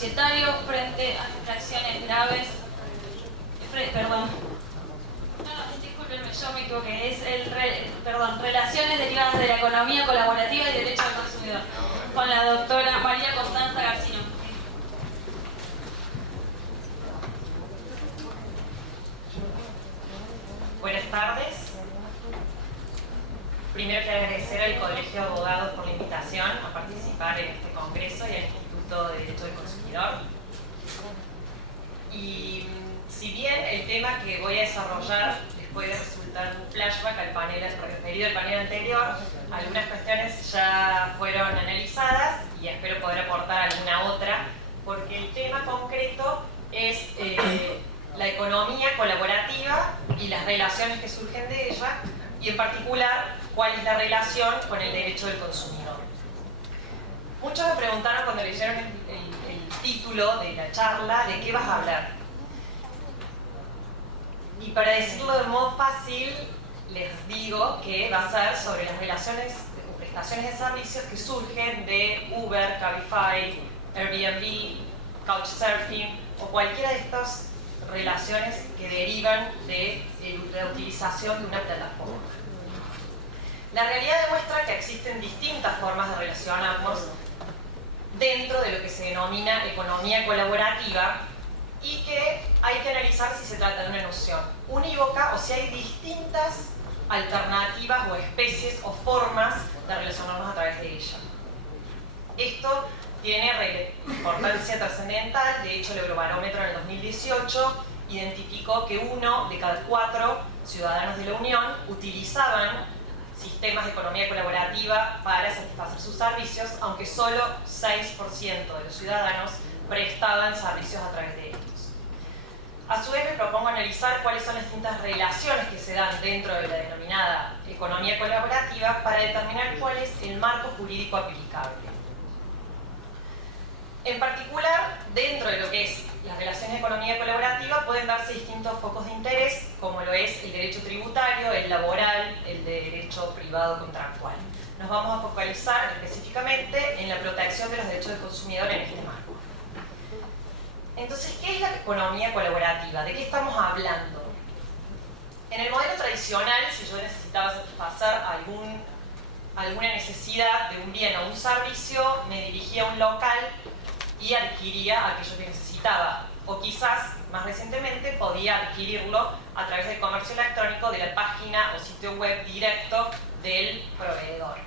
societario frente a infracciones graves. Perdón. No, discúlpenme, yo me equivoqué. Es relaciones derivadas de la economía colaborativa y derecho al consumidor. Con la doctora María Constanza Garcino. Buenas tardes. Primero quiero agradecer al Colegio de Abogados por la invitación a participar en este congreso y al Instituto de Derecho del Consumidor. Y si bien el tema que voy a desarrollar les puede resultar un flashback al panel referido al panel anterior, algunas cuestiones ya fueron analizadas y espero poder aportar alguna otra, porque el tema concreto es la economía colaborativa y las relaciones que surgen de ella, y en particular cuál es la relación con el derecho del consumidor. Muchos me preguntaron cuando leyeron el título de la charla de qué vas a hablar. Y para decirlo de modo fácil, les digo que va a ser sobre las relaciones o prestaciones de servicios que surgen de Uber, Cabify, Airbnb, Couchsurfing o cualquiera de estas relaciones que derivan de la utilización de una plataforma. La realidad demuestra que existen distintas formas de relacionarnos dentro de lo que se denomina economía colaborativa y que hay que analizar si se trata de una noción unívoca o si hay distintas alternativas o especies o formas de relacionarnos a través de ella. Esto tiene importancia trascendental. De hecho, el Eurobarómetro en el 2018 identificó que 1 de cada 4 ciudadanos de la Unión utilizaban sistemas de economía colaborativa para satisfacer sus servicios, aunque solo 6% de los ciudadanos prestaban servicios a través de estos. A su vez, me propongo analizar cuáles son las distintas relaciones que se dan dentro de la denominada economía colaborativa para determinar cuál es el marco jurídico aplicable. En particular, dentro de lo que es las relaciones de economía colaborativa pueden darse distintos focos de interés, como lo es el derecho tributario, el laboral, el de derecho privado contractual. Nos vamos a focalizar específicamente en la protección de los derechos del consumidor en este marco. Entonces, ¿qué es la economía colaborativa? ¿De qué estamos hablando? En el modelo tradicional, si yo necesitaba satisfacer alguna necesidad de un bien o un servicio, me dirigía a un local y adquiría aquello que necesitaba. O quizás, más recientemente, podía adquirirlo a través del comercio electrónico de la página o sitio web directo del proveedor.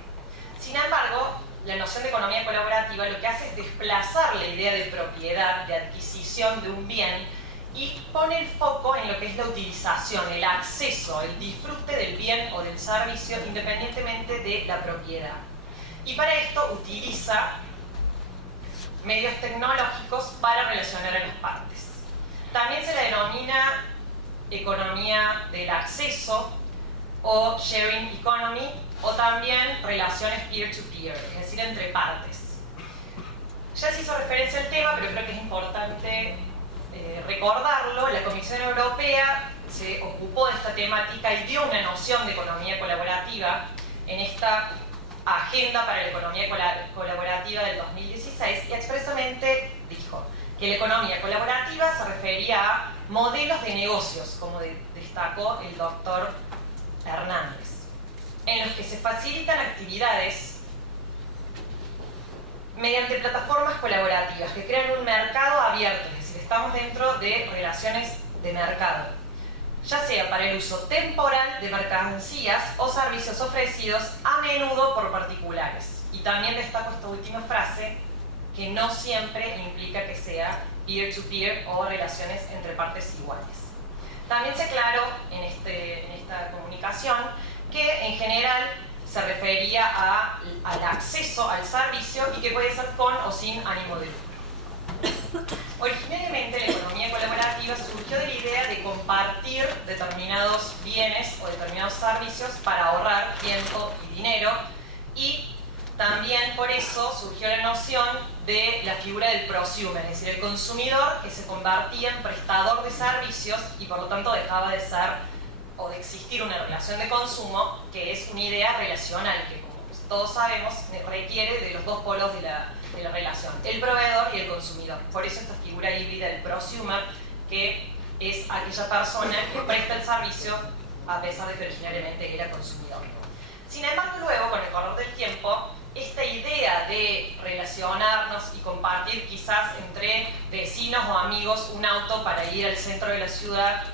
Sin embargo, la noción de economía colaborativa lo que hace es desplazar la idea de propiedad, de adquisición de un bien, y pone el foco en lo que es la utilización, el acceso, el disfrute del bien o del servicio independientemente de la propiedad. Y para esto utiliza medios tecnológicos para relacionar a las partes. También se la denomina economía del acceso o sharing economy, o también relaciones peer-to-peer, es decir, entre partes. Ya se hizo referencia al tema, pero creo que es importante recordarlo. La Comisión Europea se ocupó de esta temática y dio una noción de economía colaborativa en esta Agenda para la Economía Colaborativa del 2016, y expresamente dijo que la economía colaborativa se refería a modelos de negocios, como destacó el doctor Hernández, en los que se facilitan actividades mediante plataformas colaborativas que crean un mercado abierto, es decir, estamos dentro de relaciones de mercado, ya sea para el uso temporal de mercancías o servicios ofrecidos a menudo por particulares. Y también destaco esta última frase, que no siempre implica que sea peer-to-peer o relaciones entre partes iguales. También se aclaró en esta comunicación que en general se refería al acceso al servicio y que puede ser con o sin ánimo de lucro. Originariamente la economía colaborativa surgió de la idea de compartir determinados bienes o determinados servicios para ahorrar tiempo y dinero, y también por eso surgió la noción de la figura del prosumer, es decir, el consumidor que se convertía en prestador de servicios y por lo tanto dejaba de ser o de existir una relación de consumo, que es una idea relacional, que como todos sabemos, requiere de los dos polos de la relación, el proveedor y el consumidor. Por eso esta figura híbrida del prosumer, que es aquella persona que presta el servicio a pesar de que originariamente era consumidor. Sin embargo, luego, con el correr del tiempo, esta idea de relacionarnos y compartir quizás entre vecinos o amigos un auto para ir al centro de la ciudad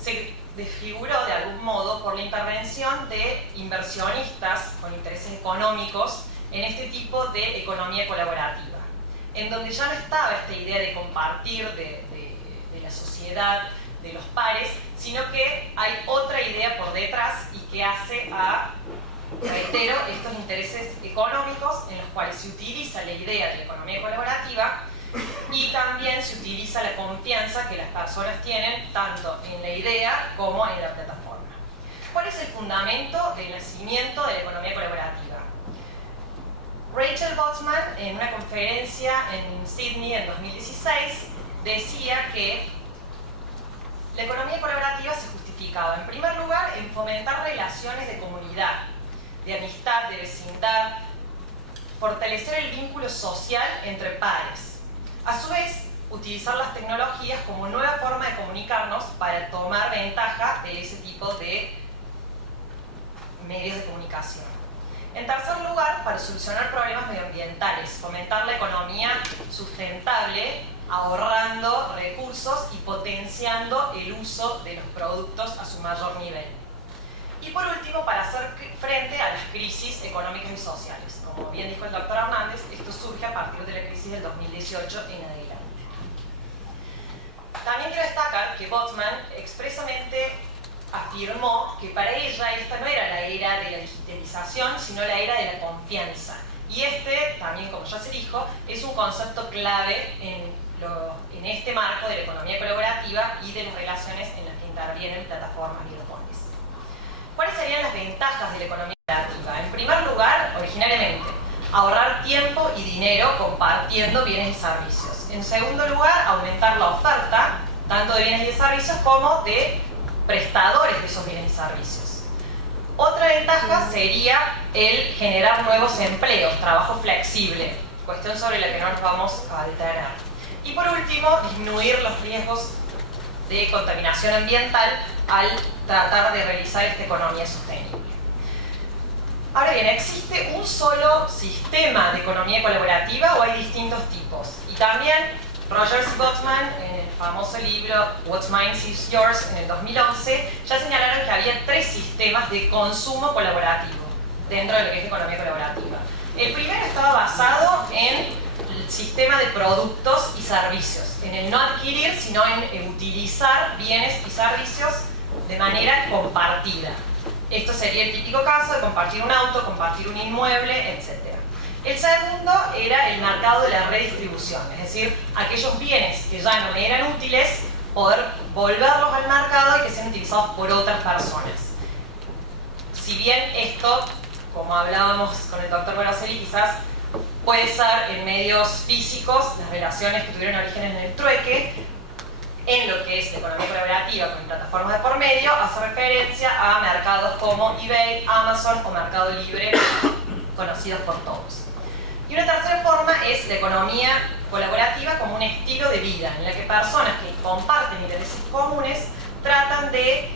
se desfiguró de algún modo por la intervención de inversionistas con intereses económicos en este tipo de economía colaborativa, en donde ya no estaba esta idea de compartir de la sociedad, de los pares, sino que hay otra idea por detrás y que hace a, reitero, estos intereses económicos en los cuales se utiliza la idea de la economía colaborativa y también se utiliza la confianza que las personas tienen tanto en la idea como en la plataforma. ¿Cuál es el fundamento del nacimiento de la economía colaborativa? Rachel Botsman, en una conferencia en Sydney en 2016, decía que la economía colaborativa se justificaba, en primer lugar, en fomentar relaciones de comunidad, de amistad, de vecindad, fortalecer el vínculo social entre pares. A su vez, utilizar las tecnologías como nueva forma de comunicarnos para tomar ventaja de ese tipo de medios de comunicación. En tercer lugar, para solucionar problemas medioambientales, fomentar la economía sustentable, ahorrando recursos y potenciando el uso de los productos a su mayor nivel. Y por último, para hacer frente a las crisis económicas y sociales. Como bien dijo el doctor Hernández, esto surge a partir de la crisis del 2018 en adelante. También quiero destacar que Botsman expresamente afirmó que para ella esta no era la era de la digitalización, sino la era de la confianza. Y este, también como ya se dijo, es un concepto clave en este marco de la economía colaborativa y de las relaciones en las que intervienen plataformas virtuales. ¿Cuáles serían las ventajas de la economía colaborativa? En primer lugar, originariamente, ahorrar tiempo y dinero compartiendo bienes y servicios. En segundo lugar, aumentar la oferta, tanto de bienes y de servicios como de prestadores de esos bienes y servicios. Otra ventaja sería el generar nuevos empleos, trabajo flexible, cuestión sobre la que no nos vamos a detener. Y por último, disminuir los riesgos de contaminación ambiental al tratar de realizar esta economía sostenible. Ahora bien, ¿existe un solo sistema de economía colaborativa o hay distintos tipos? Y también Rogers y Botsman, en el famoso libro What's Mine is Yours, en el 2011, ya señalaron que había 3 sistemas de consumo colaborativo dentro de lo que es economía colaborativa. El primero estaba basado en el sistema de productos y servicios, en el no adquirir, sino en utilizar bienes y servicios de manera compartida. Esto sería el típico caso de compartir un auto, compartir un inmueble, etc. El segundo era el mercado de la redistribución, es decir, aquellos bienes que ya no me eran útiles, poder volverlos al mercado y que sean utilizados por otras personas. Si bien esto, como hablábamos con el doctor Boroseli, quizás puede ser en medios físicos, las relaciones que tuvieron origen en el trueque, en lo que es la economía colaborativa con plataformas de por medio, hace referencia a mercados como eBay, Amazon o Mercado Libre, conocidos por todos. Y una tercera forma es la economía colaborativa como un estilo de vida, en la que personas que comparten intereses comunes tratan de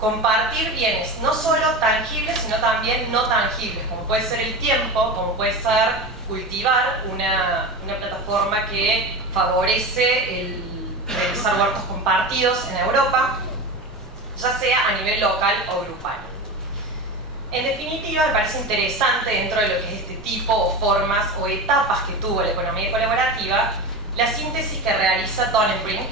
compartir bienes no solo tangibles, sino también no tangibles, como puede ser el tiempo, como puede ser cultivar una plataforma que favorece el realizar huertos compartidos en Europa, ya sea a nivel local o grupal. En definitiva, me parece interesante dentro de lo que es este tipo o formas o etapas que tuvo la economía colaborativa, la síntesis que realiza Donenbrink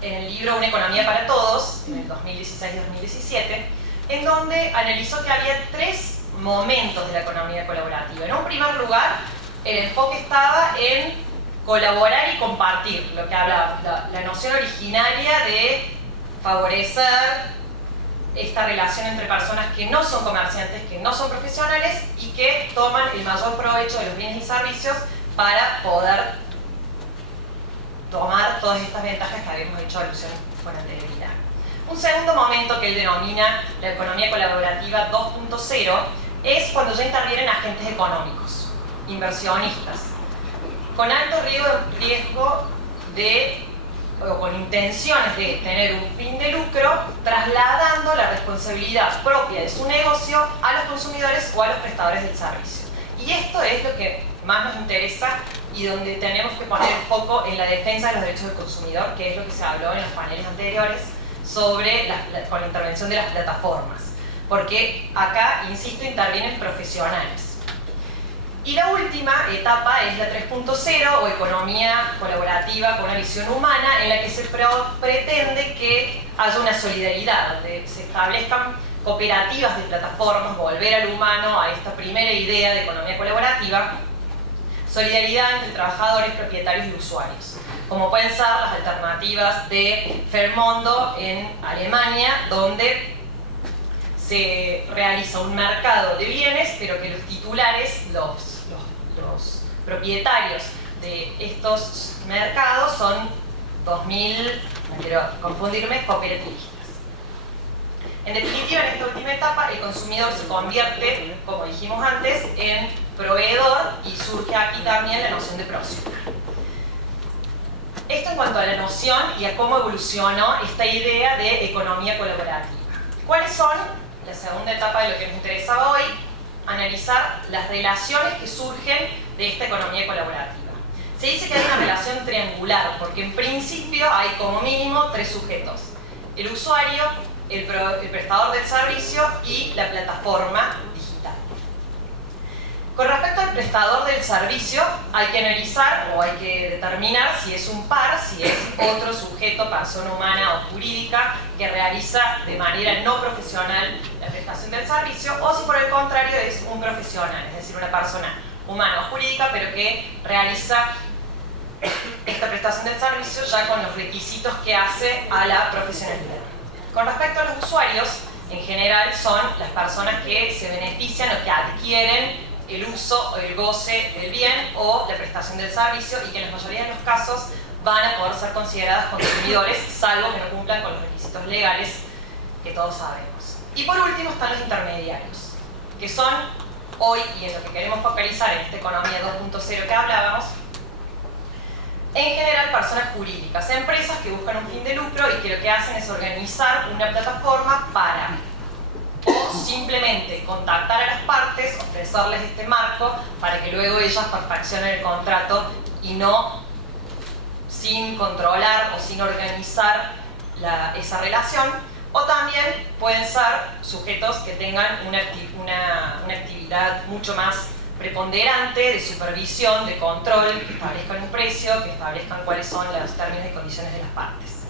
en el libro Una economía para todos, en el 2016-2017, en donde analizó que había 3 momentos de la economía colaborativa. En un primer lugar, el enfoque estaba en colaborar y compartir, lo que hablaba, la noción originaria de favorecer esta relación entre personas que no son comerciantes, que no son profesionales y que toman el mayor provecho de los bienes y servicios para poder tomar todas estas ventajas que habíamos hecho alusión con anterioridad. Un segundo momento que él denomina la economía colaborativa 2.0 es cuando ya intervienen agentes económicos, inversionistas, con alto riesgo o con intenciones de tener un fin de lucro, trasladando la responsabilidad propia de su negocio a los consumidores o a los prestadores del servicio. Y esto es lo que más nos interesa y donde tenemos que poner el foco en la defensa de los derechos del consumidor, que es lo que se habló en los paneles anteriores sobre con la intervención de las plataformas. Porque acá, insisto, intervienen profesionales. Y la última etapa es la 3.0 o economía colaborativa con una visión humana, en la que se pretende que haya una solidaridad, donde se establezcan cooperativas de plataformas, volver al humano, a esta primera idea de economía colaborativa, solidaridad entre trabajadores, propietarios y usuarios, como pueden ser las alternativas de Fairmondo en Alemania, donde se realiza un mercado de bienes, pero que los titulares, los propietarios de estos mercados son 2.000, no quiero confundirme, cooperativistas. En definitiva, en esta última etapa, el consumidor se convierte, como dijimos antes, en proveedor y surge aquí también la noción de prosumer. Esto en cuanto a la noción y a cómo evolucionó esta idea de economía colaborativa. ¿Cuáles son? La segunda etapa de lo que nos interesaba hoy, analizar las relaciones que surgen de esta economía colaborativa. Se dice que hay una relación triangular, porque en principio hay como mínimo 3 sujetos: el usuario, el prestador del servicio y la plataforma digital. Con respecto al prestador del servicio, hay que analizar o hay que determinar si es un par, si es otro sujeto, persona humana o jurídica, que realiza de manera no profesional la prestación del servicio, o si por el contrario es un profesional, es decir, una persona humana o jurídica, pero que realiza esta prestación del servicio ya con los requisitos que hace a la profesionalidad. Con respecto a los usuarios, en general son las personas que se benefician o que adquieren el uso o el goce del bien o la prestación del servicio, y que en la mayoría de los casos van a poder ser consideradas consumidores, salvo que no cumplan con los requisitos legales que todos sabemos. Y por último están los intermediarios, que son hoy, y en lo que queremos focalizar en esta economía 2.0 que hablábamos, en general personas jurídicas, empresas que buscan un fin de lucro y que lo que hacen es organizar una plataforma para o simplemente contactar a las partes, ofrecerles este marco para que luego ellas perfeccionen el contrato y no sin controlar o sin organizar esa relación. O también pueden ser sujetos que tengan una actividad mucho más preponderante de supervisión, de control, que establezcan un precio, que establezcan cuáles son los términos y condiciones de las partes.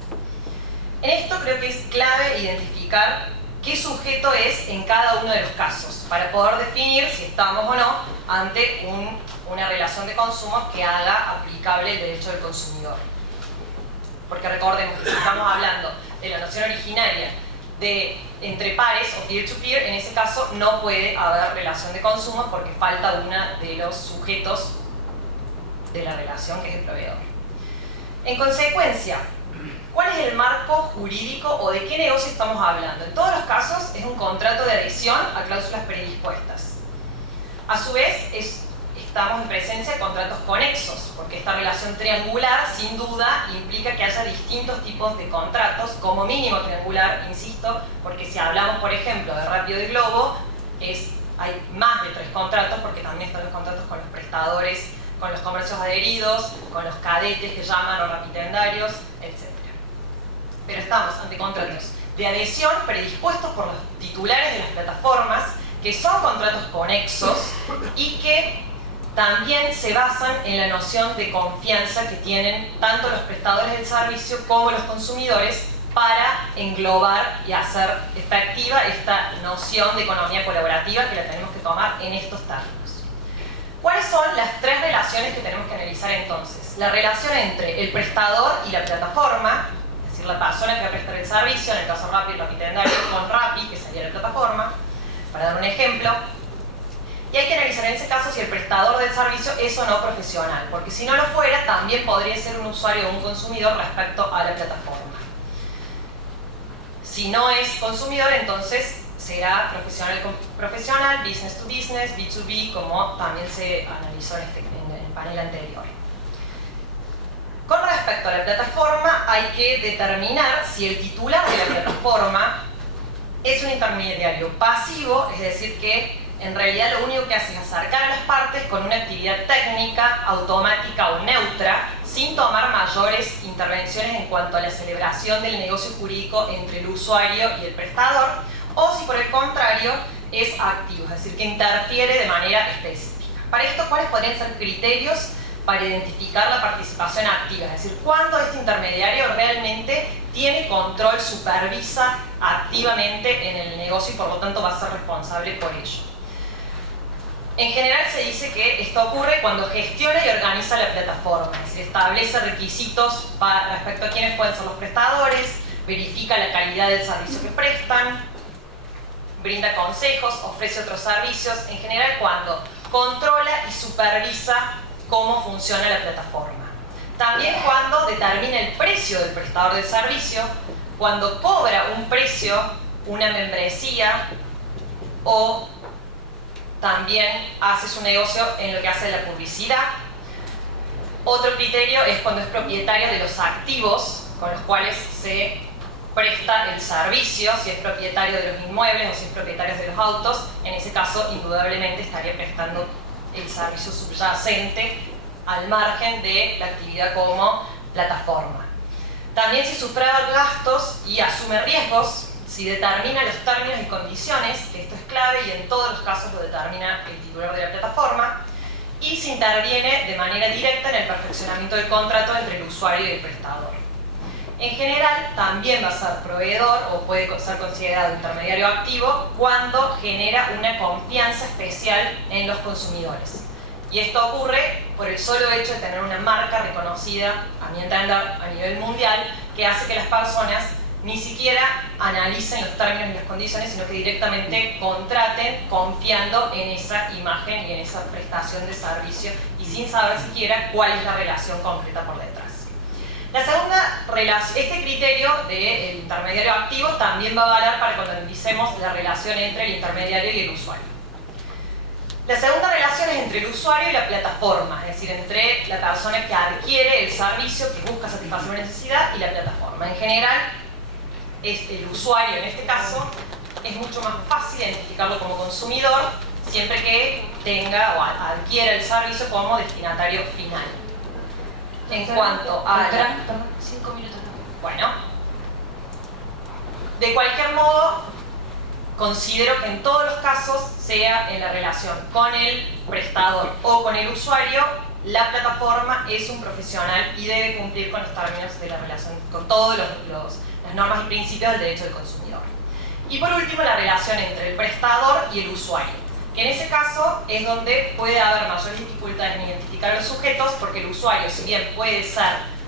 En esto creo que es clave identificar qué sujeto es en cada uno de los casos, para poder definir si estamos o no ante una relación de consumo que haga aplicable el derecho del consumidor. Porque recordemos que si estamos hablando de la noción originaria de entre pares o peer-to-peer, en ese caso no puede haber relación de consumo porque falta uno de los sujetos de la relación, que es el proveedor. En consecuencia, ¿cuál es el marco jurídico o de qué negocio estamos hablando? En todos los casos es un contrato de adhesión a cláusulas predispuestas. A su vez, estamos en presencia de contratos conexos, porque esta relación triangular, sin duda, implica que haya distintos tipos de contratos, como mínimo triangular, insisto, porque si hablamos, por ejemplo, de Rápido y Globo, hay más de 3 contratos, porque también están los contratos con los prestadores, con los comercios adheridos, con los cadetes que llaman o rapitendarios, etc. Pero estamos ante contratos de adhesión predispuestos por los titulares de las plataformas, que son contratos conexos y que también se basan en la noción de confianza que tienen tanto los prestadores del servicio como los consumidores para englobar y hacer efectiva esta noción de economía colaborativa, que la tenemos que tomar en estos términos. ¿Cuáles son las 3 relaciones que tenemos que analizar entonces? La relación entre el prestador y la plataforma, es decir, la persona que va a prestar el servicio, en el caso Rappi, Rapitendario, con Rappi, que sería la plataforma, para dar un ejemplo. Y hay que analizar en ese caso si el prestador del servicio es o no profesional, porque si no lo fuera, también podría ser un usuario o un consumidor respecto a la plataforma. Si no es consumidor, entonces será profesional con profesional, business to business, B2B, como también se analizó en el panel anterior. Con respecto a la plataforma, hay que determinar si el titular de la plataforma es un intermediario pasivo, es decir, que en realidad lo único que hace es acercar a las partes con una actividad técnica, automática o neutra, sin tomar mayores intervenciones en cuanto a la celebración del negocio jurídico entre el usuario y el prestador, o si por el contrario es activo, es decir, que interfiere de manera específica. Para esto, ¿cuáles podrían ser criterios para identificar la participación activa? Es decir, cuándo este intermediario realmente tiene control, supervisa activamente en el negocio y por lo tanto va a ser responsable por ello. En general se dice que esto ocurre cuando gestiona y organiza la plataforma, es decir, establece requisitos respecto a quiénes pueden ser los prestadores, verifica la calidad del servicio que prestan, brinda consejos, ofrece otros servicios, en general cuando controla y supervisa cómo funciona la plataforma. También cuando determina el precio del prestador del servicio, cuando cobra un precio, una membresía, o también hace su negocio en lo que hace la publicidad. Otro criterio es cuando es propietario de los activos con los cuales se presta el servicio, si es propietario de los inmuebles o si es propietario de los autos. En ese caso, indudablemente estaría prestando el servicio subyacente al margen de la actividad como plataforma. También si sufraga gastos y asume riesgos, si determina los términos y condiciones, que esto es clave y en todos los casos lo determina el titular de la plataforma, y si interviene de manera directa en el perfeccionamiento del contrato entre el usuario y el prestador. En general, también va a ser proveedor o puede ser considerado intermediario activo cuando genera una confianza especial en los consumidores. Y esto ocurre por el solo hecho de tener una marca reconocida, a mi entender, a nivel mundial, que hace que las personas ni siquiera analicen los términos y las condiciones, sino que directamente contraten confiando en esa imagen y en esa prestación de servicio y sin saber siquiera cuál es la relación concreta por detrás. La segunda relación, este criterio del intermediario activo también va a valer para cuando analicemos la relación entre el intermediario y el usuario. La segunda relación es entre el usuario y la plataforma, es decir, entre la persona que adquiere el servicio, que busca satisfacer una necesidad, y la plataforma. En general, el usuario en este caso es mucho más fácil identificarlo como consumidor siempre que tenga o adquiera el servicio como destinatario final. En cuanto a... Perdón, 5 minutos. Bueno, de cualquier modo, considero que en todos los casos, sea en la relación con el prestador o con el usuario, la plataforma es un profesional y debe cumplir con los términos de la relación, con todas las normas y principios del derecho del consumidor. Y por último, la relación entre el prestador y el usuario, que en ese caso es donde puede haber mayores dificultades en identificar a los sujetos, porque el usuario, si bien puede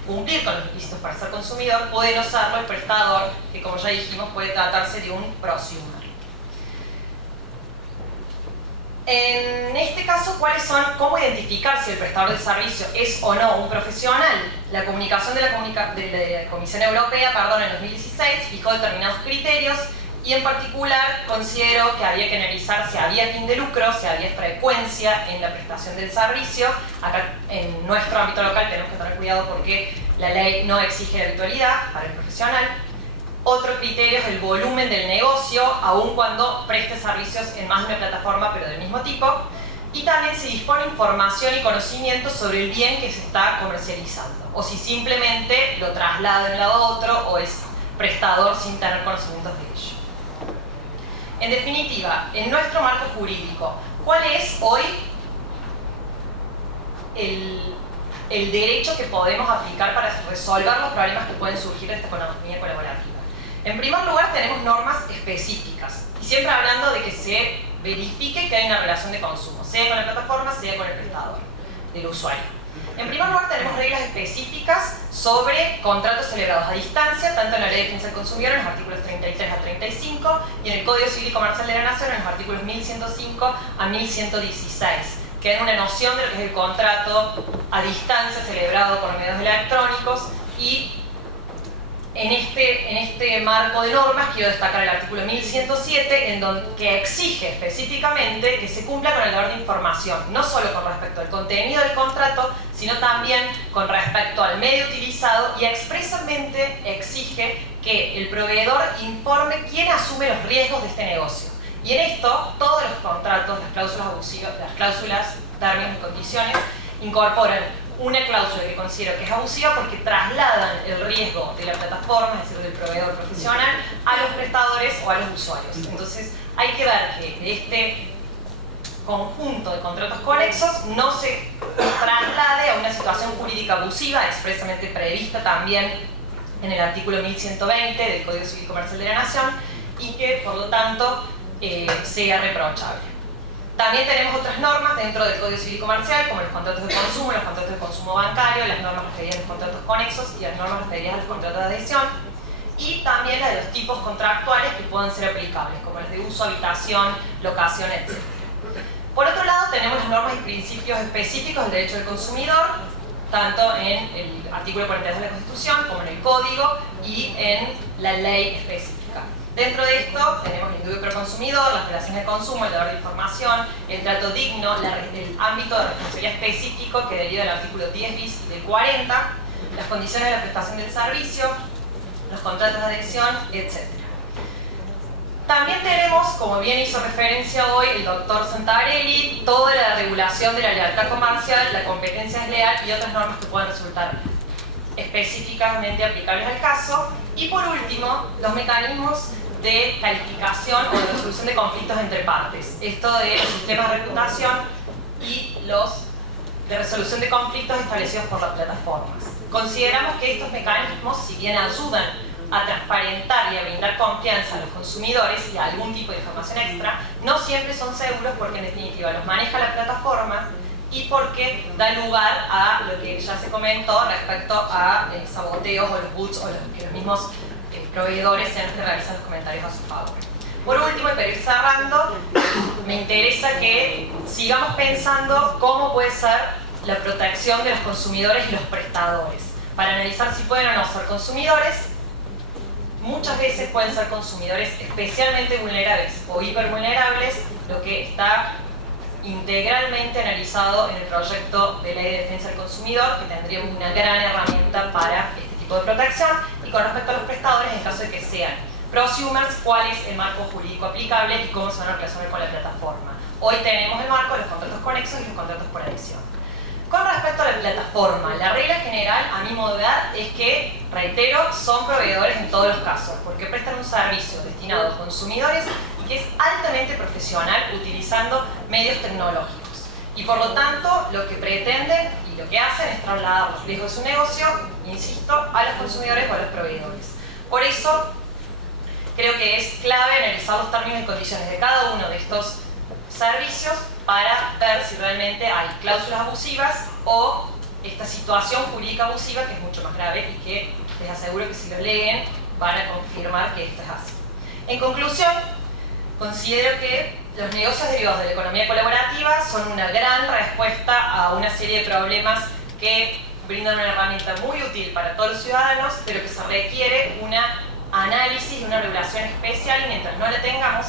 cumplir con los requisitos para ser consumidor, puede no serlo el prestador, que como ya dijimos puede tratarse de un prosumer. En este caso, ¿cómo identificar si el prestador de servicio es o no un profesional? La comunicación de la Comisión Europea, en 2016 fijó determinados criterios y en particular considero que había que analizar si había fin de lucro, si había frecuencia en la prestación del servicio. Acá en nuestro ámbito local tenemos que tener cuidado porque la ley no exige la habitualidad para el profesional. Otro criterio es el volumen del negocio, aun cuando preste servicios en más de una plataforma pero del mismo tipo. Y también si dispone información y conocimiento sobre el bien que se está comercializando, o si simplemente lo traslada de un lado a otro o es prestador sin tener conocimientos de ello. En definitiva, en nuestro marco jurídico, ¿cuál es hoy el derecho que podemos aplicar para resolver los problemas que pueden surgir de esta economía colaborativa? En primer lugar, tenemos normas específicas, y siempre hablando de que se verifique que hay una relación de consumo, sea con la plataforma, sea con el prestador, del usuario. En primer lugar, tenemos reglas específicas sobre contratos celebrados a distancia, tanto en la Ley de Defensa del Consumidor, en los artículos 33 a 35, y en el Código Civil y Comercial de la Nación, en los artículos 1105 a 1116, que dan una noción de lo que es el contrato a distancia celebrado por medios electrónicos y En este marco de normas quiero destacar el artículo 1107, que exige específicamente que se cumpla con el deber de información, no solo con respecto al contenido del contrato, sino también con respecto al medio utilizado, y expresamente exige que el proveedor informe quién asume los riesgos de este negocio. Y en esto, todos los contratos, las cláusulas abusivas, las cláusulas, términos y condiciones, incorporan una cláusula que considero que es abusiva porque trasladan el riesgo de la plataforma, es decir, del proveedor profesional, a los prestadores o a los usuarios. Entonces, hay que ver que de este conjunto de contratos conexos no se traslade a una situación jurídica abusiva, expresamente prevista también en el artículo 1120 del Código Civil y Comercial de la Nación, y que, por lo tanto, sea reprochable. También tenemos otras normas dentro del Código Civil y Comercial, como los contratos de consumo, los contratos de consumo bancario, las normas referidas a los contratos conexos y las normas referidas a los contratos de adhesión, y también las de los tipos contractuales que pueden ser aplicables, como las de uso, habitación, locación, etc. Por otro lado, tenemos las normas y principios específicos del derecho del consumidor, tanto en el artículo 42 de la Constitución, como en el Código y en la ley específica. Dentro de esto tenemos el indubio pro consumidor, las relaciones de consumo, el deber de información, el trato digno, el ámbito de responsabilidad específico que deriva del artículo 10 bis y del 40, las condiciones de la prestación del servicio, los contratos de adhesión, etc. También tenemos, como bien hizo referencia hoy el doctor Santarelli, toda la regulación de la lealtad comercial, la competencia desleal y otras normas que puedan resultar específicamente aplicables al caso. Y por último, los mecanismos de calificación o de resolución de conflictos entre partes. Esto de los sistemas de reputación y los de resolución de conflictos establecidos por las plataformas. Consideramos que estos mecanismos, si bien ayudan a transparentar y a brindar confianza a los consumidores y a algún tipo de información extra, no siempre son seguros porque en definitiva los maneja la plataforma y porque da lugar a lo que ya se comentó respecto a saboteos o los boots o que los mismos proveedores sean los que realizan los comentarios a su favor. Por último, y para ir cerrando, me interesa que sigamos pensando cómo puede ser la protección de los consumidores y los prestadores, para analizar si pueden o no ser consumidores. Muchas veces pueden ser consumidores especialmente vulnerables o hipervulnerables, lo que está integralmente analizado en el proyecto de ley de defensa del consumidor, que tendríamos una gran herramienta para este tipo de protección. Y con respecto a los prestadores, en caso de que sean prosumers, cuál es el marco jurídico aplicable y cómo se van a relacionar con la plataforma. Hoy tenemos el marco de los contratos conexos y los contratos por adhesión. Con respecto a la plataforma, la regla general, a mi modo de ver, es que, reitero, son proveedores en todos los casos, porque prestan un servicio destinado a consumidores que es altamente profesional utilizando medios tecnológicos. Y por lo tanto, lo que pretenden y lo que hacen es trasladar los riesgos de su negocio, insisto, a los consumidores o a los proveedores. Por eso, creo que es clave analizar los términos y condiciones de cada uno de estos servicios para ver si realmente hay cláusulas abusivas o esta situación jurídica abusiva, que es mucho más grave y que les aseguro que si lo leen van a confirmar que esto es así. En conclusión, considero que los negocios derivados de la economía colaborativa son una gran respuesta a una serie de problemas que brindan una herramienta muy útil para todos los ciudadanos, pero que se requiere un análisis y una regulación especial, y mientras no la tengamos,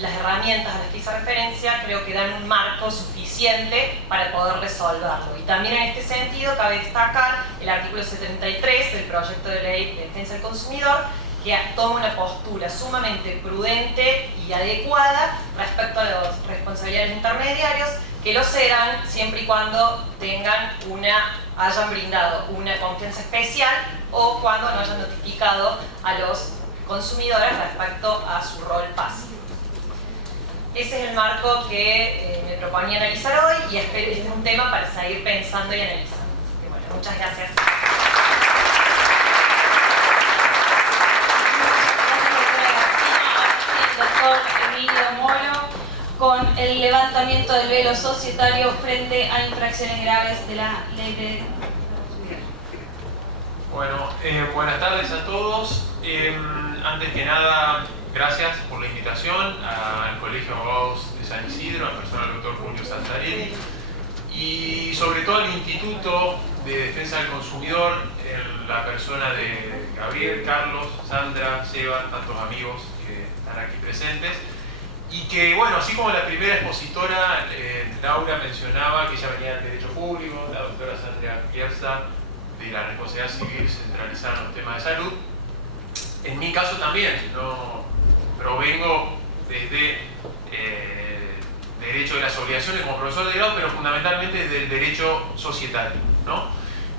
las herramientas a las que hice referencia creo que dan un marco suficiente para poder resolverlo. Y también en este sentido cabe destacar el artículo 73 del proyecto de ley de defensa del consumidor, que toma una postura sumamente prudente y adecuada respecto a las responsabilidades intermediarios, que lo serán siempre y cuando hayan brindado una confianza especial o cuando no hayan notificado a los consumidores respecto a su rol pasivo. Ese es el marco que me proponía analizar hoy, y este es un tema para seguir pensando y analizando. Bueno, muchas gracias. Doctor Emilio Moro, con el levantamiento del velo societario frente a infracciones graves de la ley de... Bueno, buenas tardes a todos. Antes que nada, gracias por la invitación al Colegio de Abogados de San Isidro, en persona del doctor Julio Santarelli, y sobre todo al Instituto de Defensa del Consumidor, en la persona de Gabriel, Carlos, Sandra, Seba, tantos amigos que están aquí presentes. Y que, bueno, así como la primera expositora, Laura mencionaba que ella venía del derecho público, la doctora Sandra Pierza de la responsabilidad civil centralizada en los temas de salud. En mi caso también, no provengo desde derecho de las obligaciones como profesor de grado, pero fundamentalmente del derecho societario, ¿no?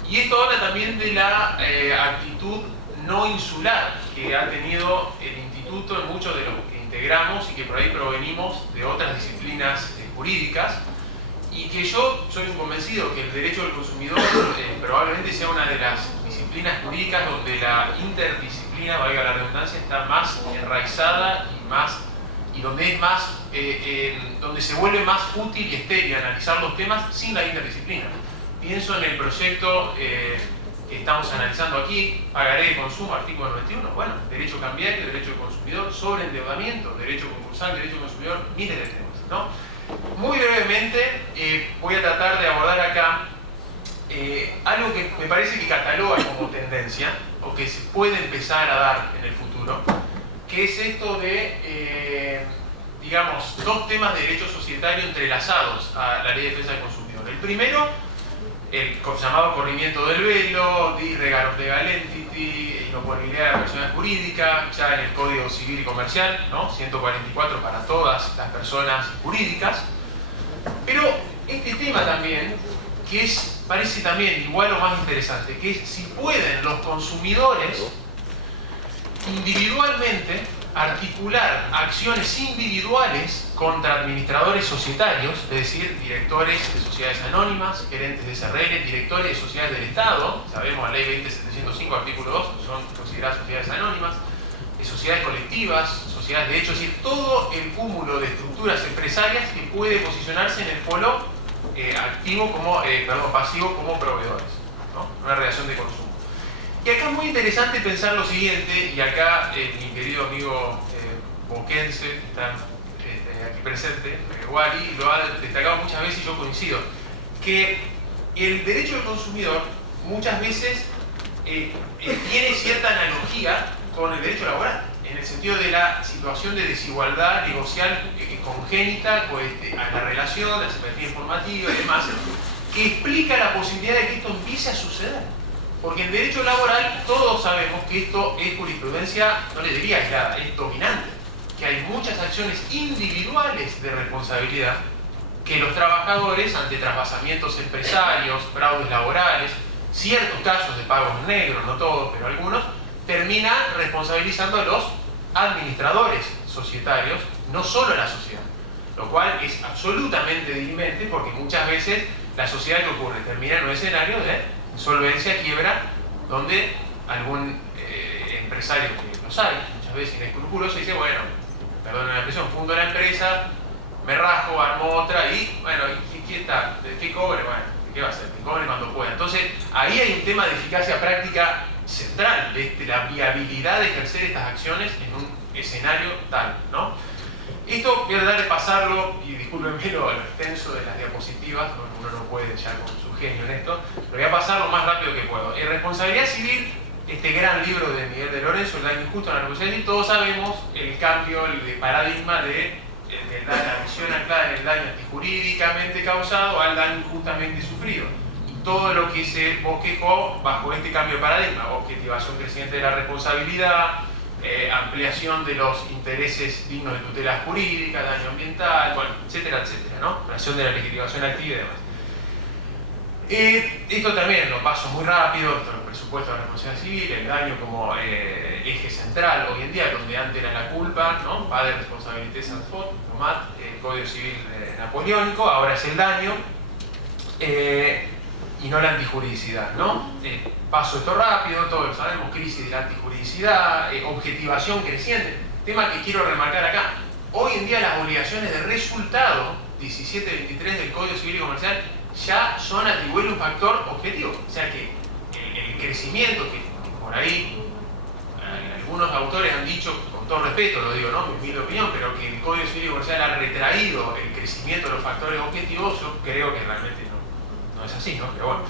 Y esto habla también de la actitud no insular que ha tenido el instituto en muchos de los que integramos y que por ahí provenimos de otras disciplinas jurídicas, y que yo soy un convencido que el derecho del consumidor probablemente sea una de las disciplinas jurídicas donde la interdisciplina, valga la redundancia, está más enraizada y donde es más, donde se vuelve más útil y estéril analizar los temas sin la interdisciplina. Pienso en el proyecto que estamos analizando aquí, pagaré de consumo, artículo 91, bueno, derecho cambiario, derecho del consumidor, sobreendeudamiento, derecho concursal, derecho del consumidor, miles de temas, ¿no? Muy brevemente voy a tratar de abordar acá algo que me parece que cataloga como tendencia, o que se puede empezar a dar en el futuro, que es esto de, digamos, dos temas de derecho societario entrelazados a la Ley de Defensa del Consumidor. El primero, el llamado corrimiento del velo, disregard of legal entity, inoponibilidad de la persona jurídica, ya en el Código Civil y Comercial, ¿no? 144 para todas las personas jurídicas. Pero este tema también, que parece también igual o más interesante, que es si pueden los consumidores individualmente articular acciones individuales contra administradores societarios, es decir, directores de sociedades anónimas, gerentes de SRL, directores de sociedades del Estado, sabemos la ley 20.705, artículo 2, son consideradas sociedades anónimas, de sociedades colectivas, sociedades de hecho, es decir, todo el cúmulo de estructuras empresarias que puede posicionarse en el polo activo como, pasivo como proveedores, ¿no? Una relación de consumo. Y acá es muy interesante pensar lo siguiente, y acá mi querido amigo boquense, que está aquí presente, Wally, lo ha destacado muchas veces y yo coincido, que el derecho del consumidor muchas veces tiene cierta analogía con el derecho laboral, en el sentido de la situación de desigualdad negocial congénita a la relación, la simetría informativa y demás, que explica la posibilidad de que esto empiece a suceder. Porque en derecho laboral todos sabemos que esto es jurisprudencia, no le diría aislada, es dominante. Que hay muchas acciones individuales de responsabilidad que los trabajadores, ante trasvasamientos empresarios, fraudes laborales, ciertos casos de pagos negros, no todos, pero algunos, terminan responsabilizando a los administradores societarios, no solo a la sociedad. Lo cual es absolutamente dirimente porque muchas veces la sociedad que ocurre termina en un escenario de insolvencia, quiebra, donde algún empresario, que los hay, muchas veces inescrupuloso, dice, bueno, perdón la expresión, fundo la empresa, me rajo, armo otra y, bueno, ¿y qué está? ¿De qué cobre? Bueno, ¿qué va a hacer? Que cobre cuando pueda. Entonces, ahí hay un tema de eficacia práctica central, de la viabilidad de ejercer estas acciones en un escenario tal, ¿no? Esto voy a tratar de pasarlo, y discúlpenme lo extenso de las diapositivas, uno no puede ya con su genio en esto, pero voy a pasarlo lo más rápido que puedo. Responsabilidad civil, este gran libro de Miguel de Lorenzo, El daño injusto en la responsabilidad civil, todos sabemos el cambio de paradigma de la visión anclada en el daño antijurídicamente causado al daño injustamente sufrido. Y todo lo que se bosquejó bajo este cambio de paradigma, objetivación creciente de la responsabilidad, ampliación de los intereses dignos de tutela jurídica, daño ambiental, bueno, etcétera, etcétera, ¿no? Relación de la legitimación activa y demás. Esto también lo paso muy rápido, esto es el presupuesto de la responsabilidad civil, el daño como eje central hoy en día, donde antes era la culpa, ¿no? Va de responsabilité sans faute, NOMAT, el Código Civil napoleónico, ahora es el daño, y no la antijuridicidad, ¿no? Paso esto rápido, todos lo sabemos, crisis de la antijuridicidad, objetivación creciente. Tema que quiero remarcar acá. Hoy en día las obligaciones de resultado, 1723 del Código Civil y Comercial, ya son atribuibles un factor objetivo. O sea que el crecimiento que por ahí algunos autores han dicho, con todo respeto lo digo, ¿no? Mi humilde opinión, pero que el Código Civil y Comercial ha retraído el crecimiento de los factores objetivos, yo creo que realmente no es así, ¿no? Pero bueno.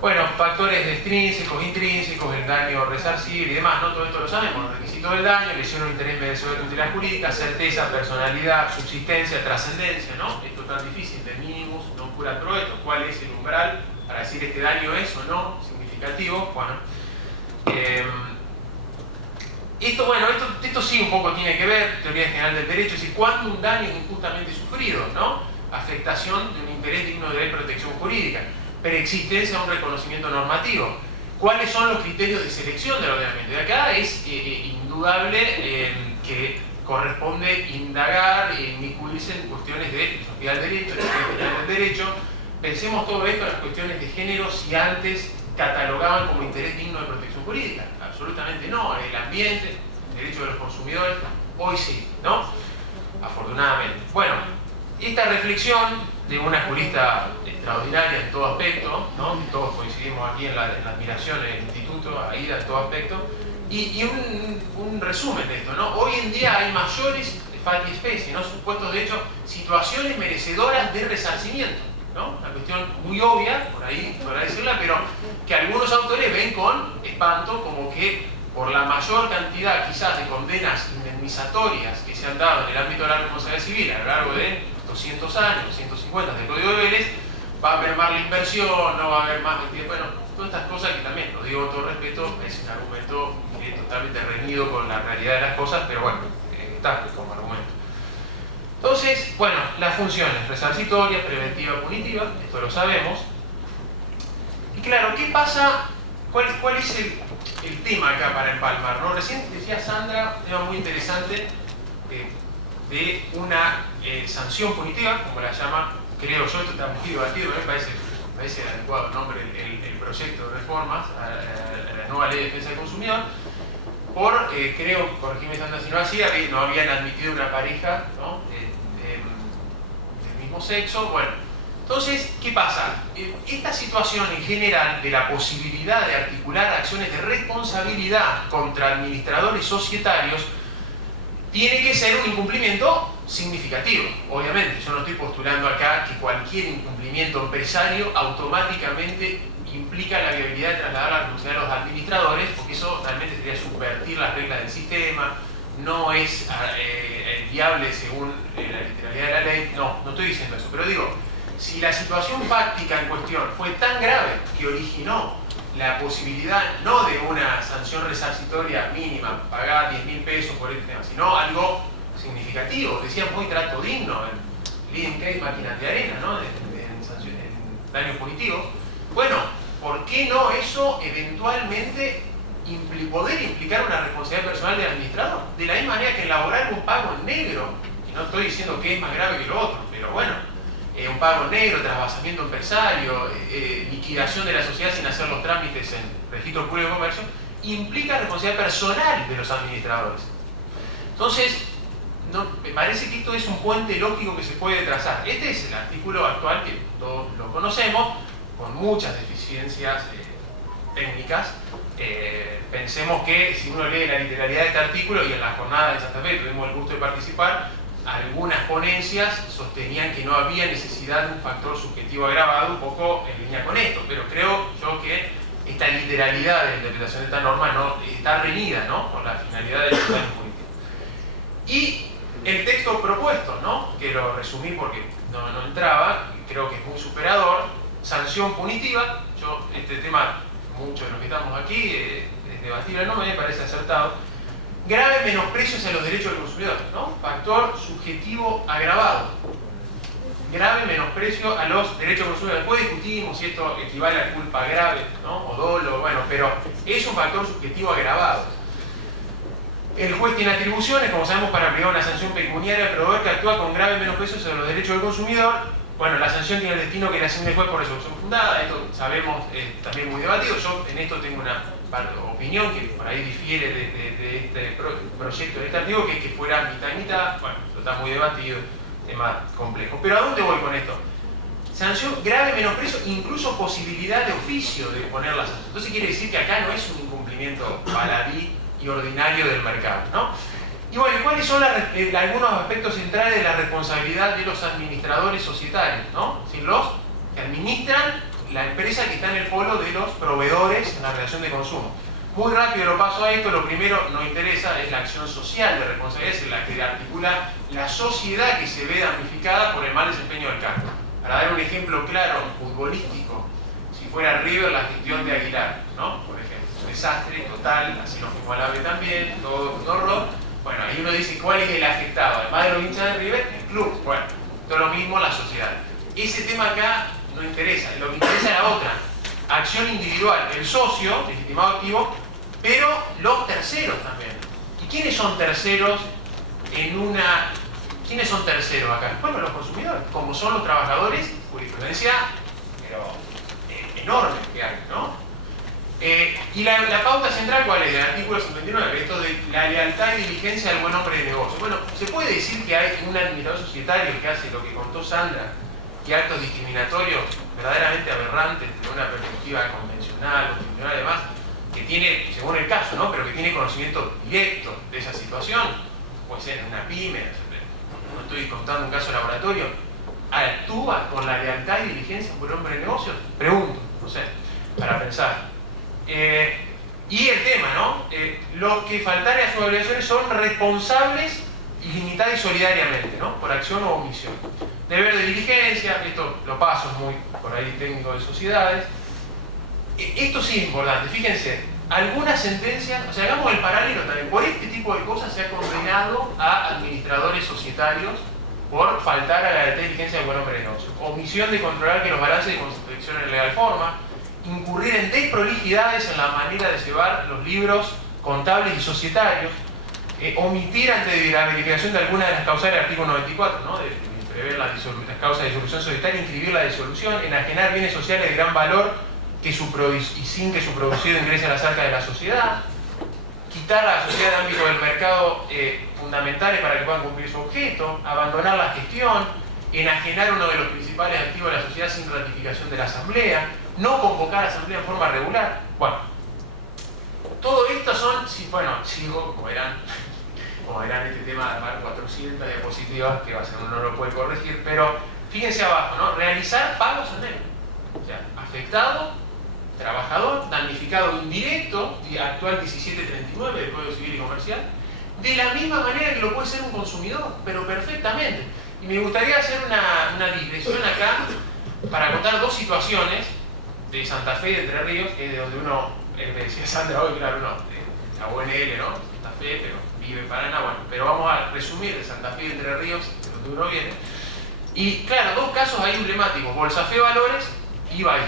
Bueno, factores extrínsecos, intrínsecos, el daño resarcible y demás, ¿no? Todo esto lo sabemos, los requisitos del daño, lesión o interés merecedor de utilidad jurídica, certeza, personalidad, subsistencia, trascendencia, ¿no? Esto tan difícil de minimus non curat pro esto, ¿cuál es el umbral para decir este daño es o no significativo? Bueno, esto sí un poco tiene que ver, teoría general del derecho, es decir, cuándo un daño es injustamente sufrido, ¿no? Afectación de un interés digno de protección jurídica, preexistencia de un reconocimiento normativo. ¿Cuáles son los criterios de selección del ordenamiento? De acá es indudable que corresponde indagar e inmiscuirse en cuestiones de filosofía del derecho, de teoría general del derecho. Pensemos todo esto en las cuestiones de género si antes catalogaban como interés digno de protección jurídica. Absolutamente no. El ambiente, el derecho de los consumidores, hoy sí, ¿no? Afortunadamente. Bueno, esta reflexión de una jurista extraordinaria en todo aspecto, ¿no? Todos coincidimos aquí en la admiración del instituto, ahí en todo aspecto, y un resumen de esto, ¿no? Hoy en día hay mayores fattispecie, ¿no? Supuestos, de hecho, situaciones merecedoras de resarcimiento, ¿no? Una cuestión muy obvia, por ahí decirla, pero que algunos autores ven con espanto como que por la mayor cantidad quizás de condenas indemnizatorias que se han dado en el ámbito de la responsabilidad civil a lo largo de 200 años, 250 del Código de Vélez, va a mermar la inversión, no va a haber más, bueno, todas estas cosas que también, lo digo con todo respeto, es un argumento totalmente reñido con la realidad de las cosas, pero bueno, está como argumento. Entonces, bueno, las funciones, resarcitoria, preventiva, punitiva, esto lo sabemos. Y claro, ¿qué pasa? ¿Cuál es el tema acá para empalmar, ¿no? Recién decía Sandra, un tema muy interesante, de una sanción punitiva, como la llama, creo yo, esto está muy debatido, me parece adecuado el nombre, el proyecto de reformas a la nueva ley de defensa del consumidor, por, creo, corregime Sandra si no así, no habían admitido una pareja, ¿no? del mismo sexo. Bueno, entonces, ¿qué pasa? Esta situación en general de la posibilidad de articular acciones de responsabilidad contra administradores societarios tiene que ser un incumplimiento significativo. Obviamente, yo no estoy postulando acá que cualquier incumplimiento empresario automáticamente implica la viabilidad de trasladar la responsabilidad a los administradores, porque eso realmente sería subvertir las reglas del sistema, no es viable según la literalidad de la ley. No estoy diciendo eso, pero digo, si la situación fáctica en cuestión fue tan grave que originó la posibilidad no de una sanción resarcitoria mínima, pagar 10.000 pesos por este tema, sino algo significativo, decíamos muy trato digno, en leading case máquinas de arena, ¿no? en daños punitivos. Bueno, ¿por qué no eso eventualmente poder implicar una responsabilidad personal del administrador? De la misma manera que elaborar un pago en negro, y no estoy diciendo que es más grave que lo otro, pero bueno, un pago en negro, trasvasamiento empresario, liquidación de la sociedad sin hacer los trámites en registro público de comercio, implica responsabilidad personal de los administradores. Entonces, me parece que esto es un puente lógico que se puede trazar. Este es el artículo actual que todos lo conocemos, con muchas deficiencias técnicas. Pensemos que si uno lee la literalidad de este artículo, y en la jornada de Santa Fe tuvimos el gusto de participar, algunas ponencias sostenían que no había necesidad de un factor subjetivo agravado, un poco en línea con esto, pero creo yo que esta literalidad de la interpretación de esta norma no está reñida, ¿no? Con la finalidad del daño punitivo. Y el texto propuesto, ¿no? Que lo resumí porque no entraba, creo que es muy superador. Sanción punitiva, yo este tema, muchos de los que estamos aquí, es debatible, no me parece acertado. Grave menosprecio hacia los derechos del consumidor, ¿no? Factor subjetivo agravado. Grave menosprecio a los derechos del consumidor. Después discutimos si esto equivale a culpa grave, ¿no? O dolo, bueno, pero es un factor subjetivo agravado. El juez tiene atribuciones, como sabemos, para aplicar una sanción pecuniaria al proveedor que actúa con grave menosprecio sobre los derechos del consumidor. Bueno, la sanción tiene el destino que le asigne el juez por resolución fundada, esto sabemos, también muy debatido. Yo en esto tengo una opinión que por ahí difiere de este proyecto, de este artículo, que es que fuera mitad y mitad. Bueno, esto está muy debatido, tema complejo. Pero ¿a dónde voy con esto? Sanción, grave menosprecio, incluso posibilidad de oficio de poner la sanción. Entonces quiere decir que acá no es un incumplimiento baladí y ordinario del mercado, ¿no? Y bueno, ¿cuáles son algunos aspectos centrales de la responsabilidad de los administradores societarios, ¿no? Si los que administran la empresa que está en el polo de los proveedores en la relación de consumo. Muy rápido lo paso a esto. Lo primero nos interesa es la acción social de responsabilidad, es la que articula la sociedad que se ve damnificada por el mal desempeño del cargo. Para dar un ejemplo claro, futbolístico, si fuera River la gestión de Aguilar, ¿no? Por ejemplo, un desastre total, así nos fuimos al AVE también, todo un horror. Bueno, ahí uno dice, ¿cuál es el afectado? Además de los hinchas de River, el club. Bueno, todo lo mismo la sociedad. Ese tema acá no interesa, lo que interesa es la otra. Acción individual, el socio, legitimado activo, pero los terceros también. ¿Y quiénes son terceros en una... ¿Quiénes son terceros acá? Bueno, los consumidores, como son los trabajadores, jurisprudencia, pero enorme que hay, ¿no? Y la pauta central, ¿cuál es? Del artículo 59, esto de la lealtad y diligencia del buen hombre de negocio. Bueno, se puede decir que hay un administrador societario que hace lo que contó Sandra, que actos discriminatorios verdaderamente aberrantes desde una perspectiva convencional, constitucional y demás, que tiene, según el caso, ¿no? Pero que tiene conocimiento directo de esa situación, puede ser en una pyme, no estoy contando un caso de laboratorio, actúa con la lealtad y diligencia por hombre de negocios, pregunto, no sé, para pensar. Y el tema, ¿no? Los que faltaren a sus obligaciones son responsables ilimitada y solidariamente, ¿no? Por acción o omisión. Deber de diligencia, esto lo paso, es muy por ahí técnico de sociedades. Esto sí es importante, fíjense, algunas sentencias, o sea, hagamos el paralelo también, por este tipo de cosas se ha condenado a administradores societarios por faltar a la lealtad y diligencia del buen hombre de negocio. Omisión de controlar que los balances de confección en legal forma, incurrir en desprolijidades en la manera de llevar los libros contables y societarios, omitir ante la verificación de alguna de las causales del artículo 94, ¿no? De prever las causas de disolución societaria, inscribir la disolución, enajenar bienes sociales de gran valor y sin que su producido ingrese a las arcas de la sociedad, quitar a la sociedad del ámbito del mercado fundamentales para que puedan cumplir su objeto, abandonar la gestión, enajenar uno de los principales activos de la sociedad sin ratificación de la asamblea, no convocar a la asamblea en forma regular. Bueno, todo esto son, bueno, sigo, como verán este tema de dar 400 diapositivas, que va a ser, uno no lo puede corregir, pero fíjense abajo, ¿no? Realizar pagos en negro. O sea, afectado, trabajador, damnificado indirecto, actual 1739 del Código Civil y Comercial, de la misma manera que lo puede ser un consumidor, pero perfectamente. Y me gustaría hacer una digresión acá para contar dos situaciones de Santa Fe y de Entre Ríos, que es de donde uno, me decía Sandra hoy, claro, uno, la UNL, ¿no? Santa Fe, pero vive en Paraná, bueno, pero vamos a resumir de Santa Fe y de Entre Ríos, de donde uno viene. Y claro, dos casos ahí emblemáticos, Bolsafe Valores y Valle,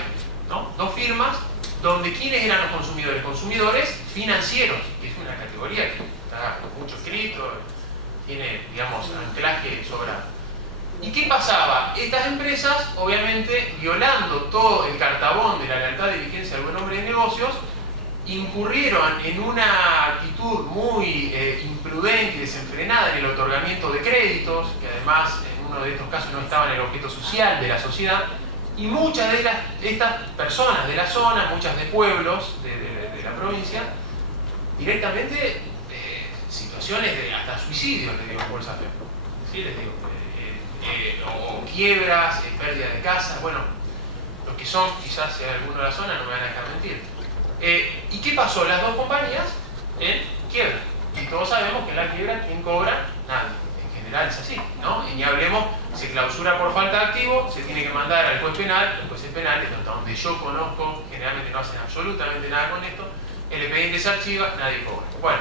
¿no? Dos firmas donde ¿quiénes eran los consumidores? Consumidores financieros, que es una categoría que está mucho escrito, tiene, digamos, anclaje sobrado. ¿Y qué pasaba? Estas empresas, obviamente, violando todo el cartabón de la lealtad de diligencia del buen hombre de negocios, incurrieron en una actitud muy imprudente y desenfrenada en el otorgamiento de créditos, que además en uno de estos casos no estaba en el objeto social de la sociedad, y muchas de estas personas de la zona, muchas de pueblos de la provincia, directamente situaciones de hasta suicidios, les digo, en Bolsafe. ¿Sí? Les digo, o quiebras, pérdida de casa, bueno, los que son, quizás si hay alguno de la zona, no me van a dejar mentir. ¿Y qué pasó? Las dos compañías en quiebra. Y todos sabemos que en la quiebra, ¿quién cobra? Nadie. En general es así, ¿no? Y ni hablemos, se clausura por falta de activo, se tiene que mandar al juez penal, los jueces penales, hasta donde yo conozco, generalmente no hacen absolutamente nada con esto, el expediente se archiva, nadie cobra. Bueno,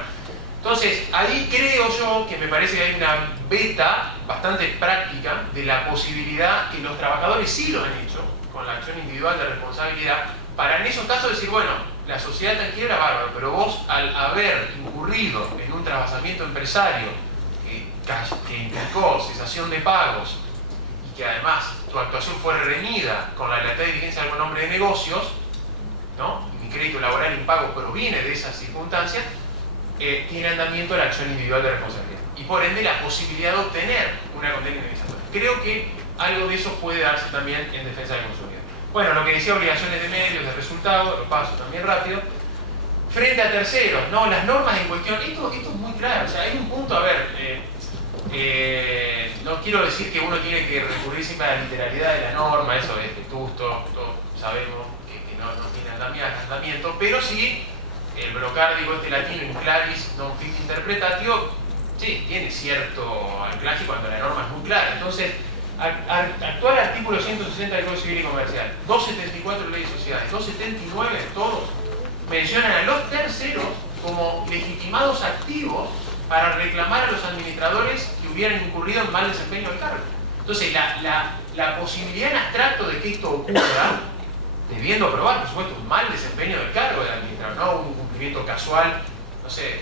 entonces ahí creo yo que me parece que hay una beta bastante práctica de la posibilidad que los trabajadores sí lo han hecho, con la acción individual de responsabilidad, para en esos casos decir, bueno, la sociedad está en quiebra, bárbaro, pero vos al haber incurrido en un trabajamiento empresario que implicó cesación de pagos y que además tu actuación fue reñida con la lealtad de diligencia del buen hombre de negocios, ¿no? Y mi crédito laboral impago proviene de esas circunstancias, tiene andamiento la acción individual de responsabilidad y por ende la posibilidad de obtener una condena indemnizatoria. Creo que algo de eso puede darse también en defensa del consumidor. Bueno, lo que decía obligaciones de medios, de resultados, lo paso también rápido. Frente a terceros, ¿no? Las normas en cuestión, esto es muy claro, o sea, hay un punto, a ver, no quiero decir que uno tiene que recurrir siempre a la literalidad de la norma, eso es vetusto, todo sabemos que no tiene andamiento, pero sí el brocárdico este latino in claris non fit interpretatio, sí, tiene cierto anclaje cuando la norma es muy clara. Entonces, actual artículo 160 del Código Civil y Comercial, 274 de Ley de Sociedades, 279, todos mencionan a los terceros como legitimados activos para reclamar a los administradores que hubieran incurrido en mal desempeño del cargo. Entonces, la posibilidad en abstracto de que esto ocurra, debiendo probar, por supuesto, un mal desempeño del cargo del administrador, no un cumplimiento casual, no sé,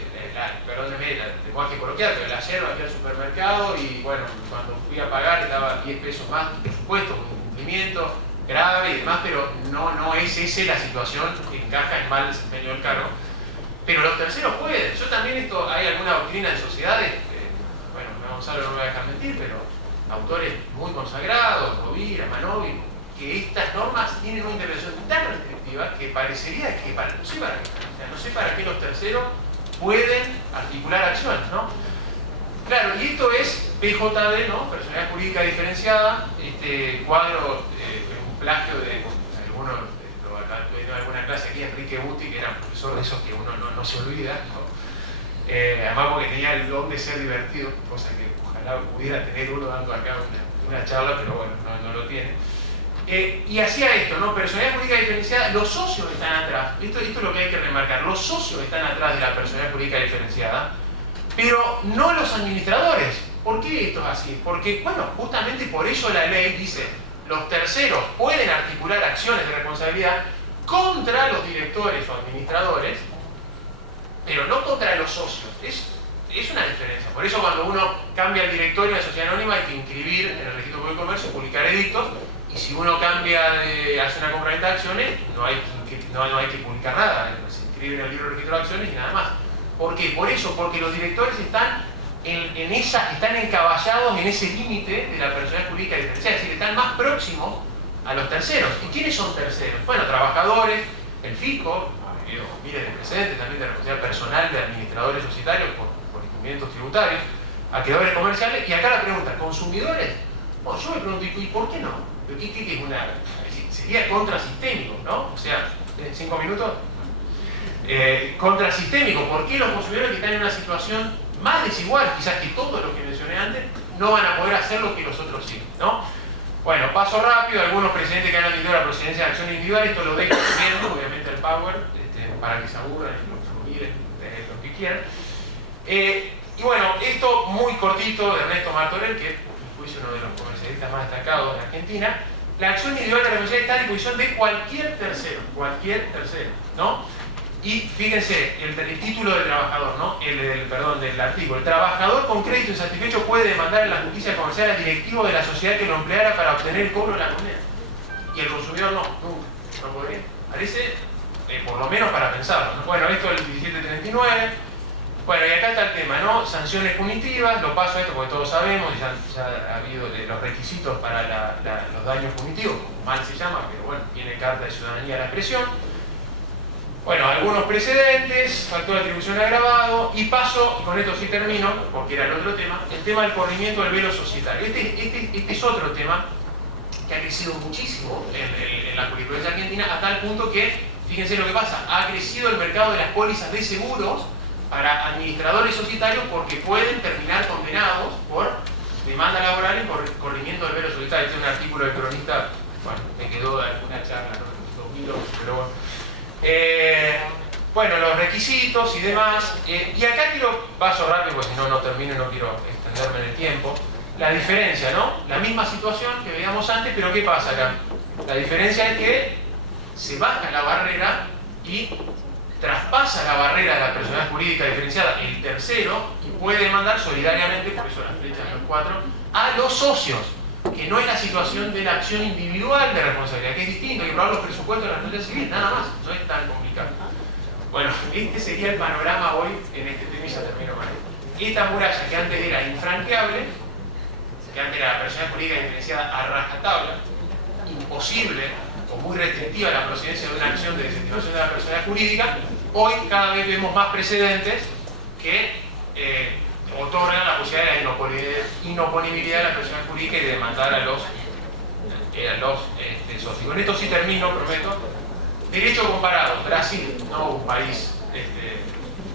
perdóneme el lenguaje coloquial, pero la yerba fui al supermercado y bueno, cuando fui a pagar estaba 10 pesos más, por supuesto, un incumplimiento grave y demás, pero no es esa la situación que encaja en mal desempeño del cargo. Pero los terceros pueden. Yo también hay alguna doctrina de sociedades, bueno, Gonzalo no me va a dejar mentir, pero autores muy consagrados, Rovira, Manovi, que estas normas tienen una intervención tan restrictiva que parecería que no sé para qué los terceros pueden articular acciones, ¿no? Claro, y esto es PJD, ¿no? Personalidad jurídica diferenciada, este cuadro, un plagio de algunos, en alguna clase aquí, Enrique Buti, que era un profesor de esos que uno no se olvida, ¿no? Además porque tenía el don de ser divertido, cosa que ojalá pudiera tener uno dando acá una charla, pero bueno, no lo tiene. Y hacía esto, ¿no? Personalidad jurídica diferenciada, los socios están atrás. Esto es lo que hay que remarcar. Los socios están atrás de la personalidad jurídica diferenciada, pero no los administradores. ¿Por qué esto es así? Porque, bueno, justamente por eso la ley dice, los terceros pueden articular acciones de responsabilidad contra los directores o administradores, pero no contra los socios. Es una diferencia. Por eso cuando uno cambia el directorio de la sociedad anónima hay que inscribir en el registro público de comercio, publicar edictos. Y si uno hace una compraventa de acciones, no hay que publicar nada, se inscribe en el libro de registro de acciones y nada más. ¿Por qué? Por eso, porque los directores están encaballados en ese límite de la personalidad jurídica diferenciada, es decir, están más próximos a los terceros. ¿Y quiénes son terceros? Bueno, trabajadores, el fisco, miles de precedentes también de responsabilidad personal de administradores societarios por incumplimientos tributarios, acreedores comerciales, y acá la pregunta, ¿consumidores? Bueno, yo me pregunto, ¿y por qué no? ¿Qué es sería contrasistémico, ¿no? O sea, 5 minutos. Contrasistémico. ¿Por qué los consumidores que están en una situación más desigual, quizás que todos los que mencioné antes, no van a poder hacer lo que los otros sí, ¿no? Bueno, paso rápido. Algunos presidentes que han admitido la procedencia de acción individual, esto lo dejo viendo, obviamente, el Power, para que se aburran y lo miren lo que quieran. Y bueno, esto muy cortito de Ernesto Martorell, que uno de los comercialistas más destacados de Argentina. La acción individual de responsabilidad está a disposición de cualquier tercero, ¿no? Y fíjense, el título del trabajador, ¿no? Del artículo. El trabajador con crédito insatisfecho puede demandar en la justicia comercial al directivo de la sociedad que lo empleara para obtener el cobro de la moneda. Y el consumidor no podría. Parece, por lo menos para pensarlo, ¿no? Bueno, esto es el 1739. Bueno, y acá está el tema, ¿no? Sanciones punitivas, lo paso a esto porque todos sabemos, ya ha habido los requisitos para los daños punitivos, como mal se llama, pero bueno, tiene carta de ciudadanía a la expresión. Bueno, algunos precedentes, factor de atribución agravado, y paso, y con esto sí termino, porque era el otro tema, el tema del corrimiento del velo societario. Este es otro tema que ha crecido muchísimo en la jurisprudencia argentina, a tal punto que, fíjense lo que pasa, ha crecido el mercado de las pólizas de seguros para administradores societarios porque pueden terminar condenados por demanda laboral y por corrimiento del velo societario. Este es un artículo del cronista, bueno, me quedó de alguna charla, ¿no? 2008, pero bueno. Bueno, los requisitos y demás. Y acá paso rápido porque si no termino y no quiero extenderme en el tiempo. La diferencia, ¿no? La misma situación que veíamos antes, pero ¿qué pasa acá? La diferencia es que se baja la barrera y traspasa la barrera de la personalidad jurídica diferenciada, el tercero, y puede demandar solidariamente, por eso las flechas de los 4, a los socios, que no es la situación de la acción individual de responsabilidad, que es distinto, hay que probar los presupuestos de la responsabilidad civil, nada más, no es tan complicado. Bueno, este sería el panorama hoy en este tema y ya termino con esto. Esta muralla que antes era infranqueable, que antes era la personalidad jurídica diferenciada a rajatabla, imposible o muy restrictiva la procedencia de una acción de desestimación de la personalidad jurídica, hoy cada vez vemos más precedentes que otorgan la posibilidad de la inoponibilidad de la personalidad jurídica y de demandar a los los socios. Con esto sí termino, prometo. Derecho comparado, Brasil, no un país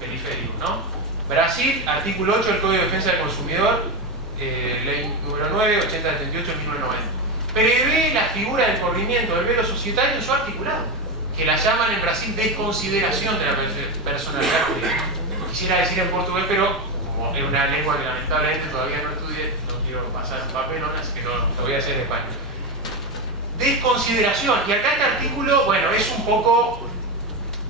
periférico, ¿no? Brasil, artículo 8 del Código de Defensa del Consumidor, ley número 9, 8078, 1990. Prevé la figura del corrimiento del velo societario en su articulado, que la llaman en Brasil desconsideración de la personalidad jurídica. Quisiera decir en portugués, pero como es una lengua que lamentablemente todavía no estudié, no quiero pasar un papelón, así que no lo voy a hacer en español. Desconsideración, y acá este artículo, bueno, es un poco,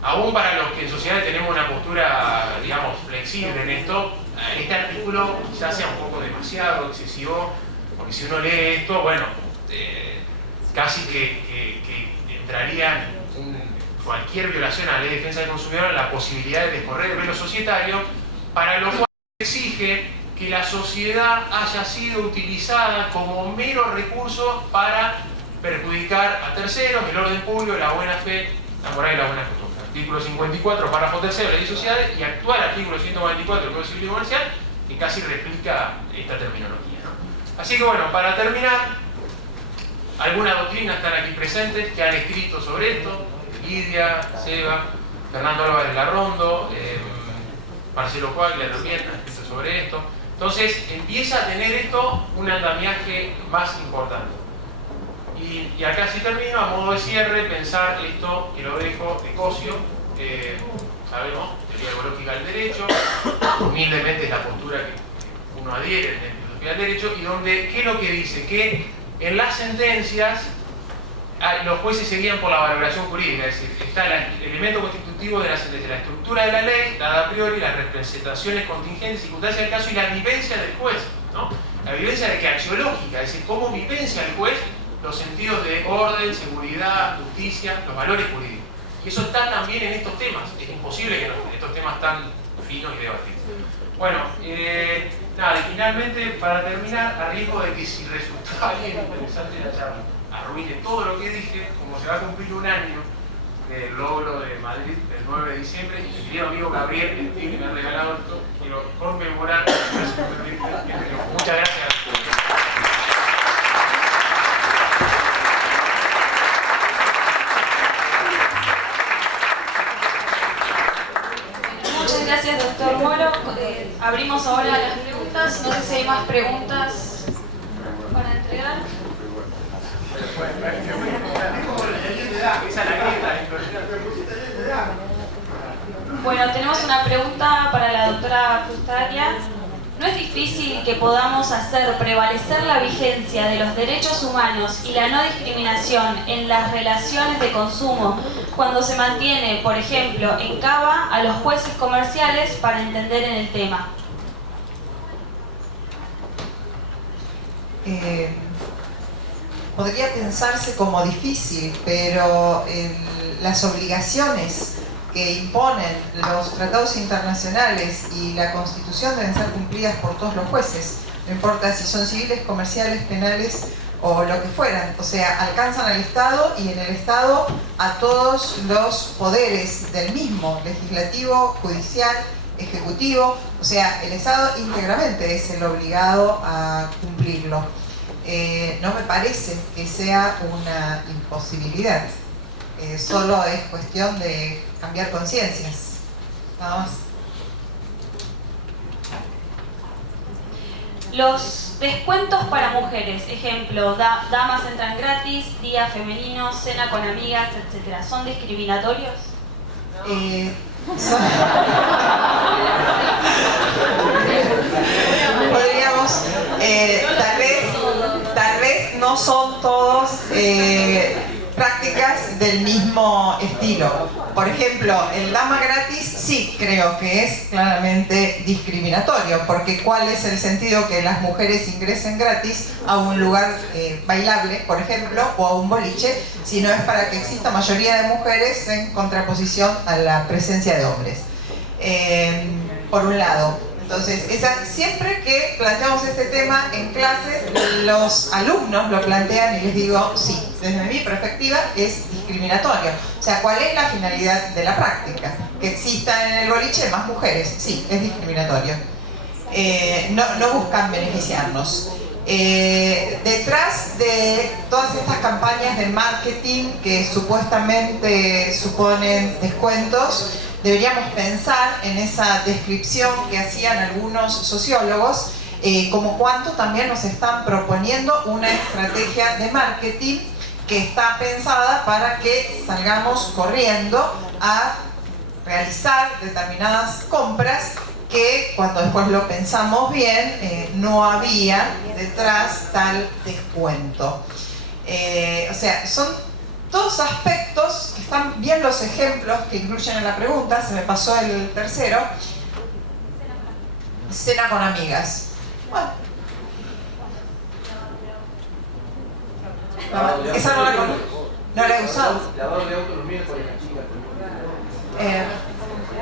aún para los que en sociedad tenemos una postura, digamos, flexible en esto, este artículo quizás sea un poco demasiado excesivo, porque si uno lee esto, bueno, casi que entraría cualquier violación a la ley de defensa del consumidor en la posibilidad de descorrer el velo societario, para lo cual exige que la sociedad haya sido utilizada como mero recurso para perjudicar a terceros, el orden público, la buena fe, la moral y la buena costumbre. Artículo 54, párrafo tercero de la Ley de Sociedades, y actual artículo 144 del Código Civil y Comercial, que casi replica esta terminología, ¿no? Así que bueno, para terminar, algunas doctrinas están aquí presentes que han escrito sobre esto: Lidia, Seba, Fernando Álvarez Larrondo, Marcelo Coaglia también ha escrito sobre esto. Entonces empieza a tener esto un andamiaje más importante. Y acá sí termino, a modo de cierre, pensar esto que lo dejo de Cosio, sabemos, teoría ecológica del derecho, humildemente es la postura que uno adhiere en la filosofía del derecho, y donde, ¿qué es lo que dice? Que en las sentencias los jueces se guían por la valoración jurídica, es decir, está el elemento constitutivo de la sentencia, la estructura de la ley, la a priori, las representaciones contingentes, circunstancias del caso y la vivencia del juez, ¿no? La vivencia de que axiológica, es decir, cómo vivencia el juez los sentidos de orden, seguridad, justicia, los valores jurídicos. Y eso está también en estos temas. Es imposible que no, en estos temas tan finos y debatidos. Bueno, nada, y finalmente, para terminar, a riesgo de que si resultaba bien interesante la charla, arruine todo lo que dije, como se va a cumplir un año del logro de Madrid del 9 de diciembre, y mi querido amigo Gabriel, que me ha regalado esto, quiero conmemorar. Muchas gracias. Muchas gracias, doctor Moro. Abrimos ahora las preguntas. No sé si hay más preguntas para entregar. Bueno, tenemos una pregunta para la doctora Frustaglia. ¿No es difícil que podamos hacer prevalecer la vigencia de los derechos humanos y la no discriminación en las relaciones de consumo cuando se mantiene, por ejemplo, en cava a los jueces comerciales para entender en el tema? Podría pensarse como difícil, pero las obligaciones que imponen los tratados internacionales y la Constitución deben ser cumplidas por todos los jueces, no importa si son civiles, comerciales, penales o lo que fueran. O sea, alcanzan al Estado y en el Estado a todos los poderes del mismo, legislativo, judicial, ejecutivo. O sea, el Estado íntegramente es el obligado a cumplirlo. No me parece que sea una imposibilidad. Solo es cuestión de cambiar conciencias, nada más. Los descuentos para mujeres, ejemplo, damas entran gratis, día femenino, cena con amigas, etc., ¿son discriminatorios? Podríamos, tal vez no son todos prácticas del mismo estilo. Por ejemplo, el dama gratis sí creo que es claramente discriminatorio, porque ¿cuál es el sentido que las mujeres ingresen gratis a un lugar bailable, por ejemplo, o a un boliche, si no es para que exista mayoría de mujeres en contraposición a la presencia de hombres? Por un lado. Entonces, siempre que planteamos este tema en clases, los alumnos lo plantean y les digo, sí, desde mi perspectiva es discriminatorio. O sea, ¿cuál es la finalidad de la práctica? Que existan en el boliche más mujeres, sí, es discriminatorio. No buscan beneficiarnos. Detrás de todas estas campañas de marketing que supuestamente suponen descuentos, deberíamos pensar en esa descripción que hacían algunos sociólogos, como cuánto también nos están proponiendo una estrategia de marketing que está pensada para que salgamos corriendo a realizar determinadas compras que, cuando después lo pensamos bien, no había detrás tal descuento. O sea, son dos aspectos que están bien los ejemplos que incluyen en la pregunta. Se me pasó el tercero. Cena con amigas. Bueno. Esa no la conozco. No la he usado. Lavado de auto los miércoles, la chica.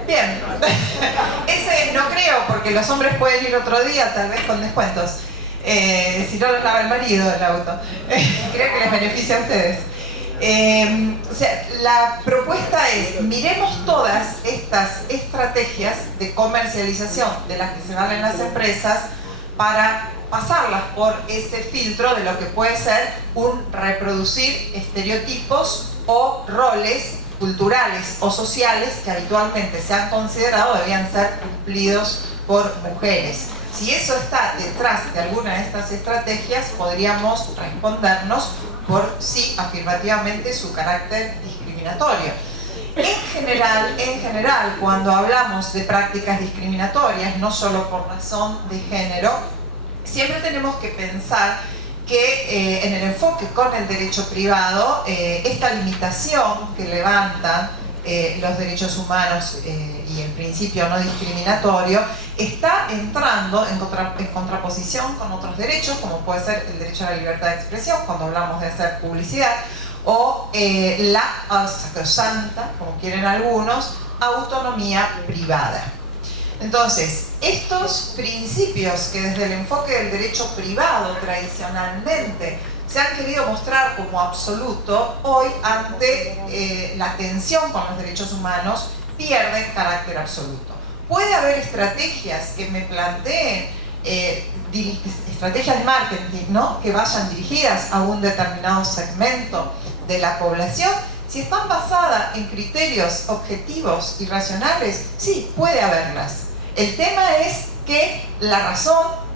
Bien. Ese no creo, porque los hombres pueden ir otro día, tal vez con descuentos. Si no los lava el marido el auto. Creo que les beneficia a ustedes. O sea, la propuesta es: miremos todas estas estrategias de comercialización de las que se valen las empresas para pasarlas por ese filtro de lo que puede ser un reproducir estereotipos o roles culturales o sociales que habitualmente se han considerado debían ser cumplidos por mujeres. Si eso está detrás de alguna de estas estrategias, podríamos respondernos por sí afirmativamente su carácter discriminatorio. En general, cuando hablamos de prácticas discriminatorias, no solo por razón de género, siempre tenemos que pensar que en el enfoque con el derecho privado, esta limitación que levantan los derechos humanos y el principio no discriminatorio está entrando en contraposición con otros derechos, como puede ser el derecho a la libertad de expresión cuando hablamos de hacer publicidad, o la sacrosanta, como quieren algunos, autonomía privada. Entonces, estos principios que desde el enfoque del derecho privado tradicionalmente se han querido mostrar como absoluto, hoy ante la tensión con los derechos humanos pierden carácter absoluto. Puede haber estrategias que me planteen, estrategias de marketing, ¿no?, que vayan dirigidas a un determinado segmento de la población. Si están basadas en criterios objetivos y racionales, sí, puede haberlas. El tema es que la razón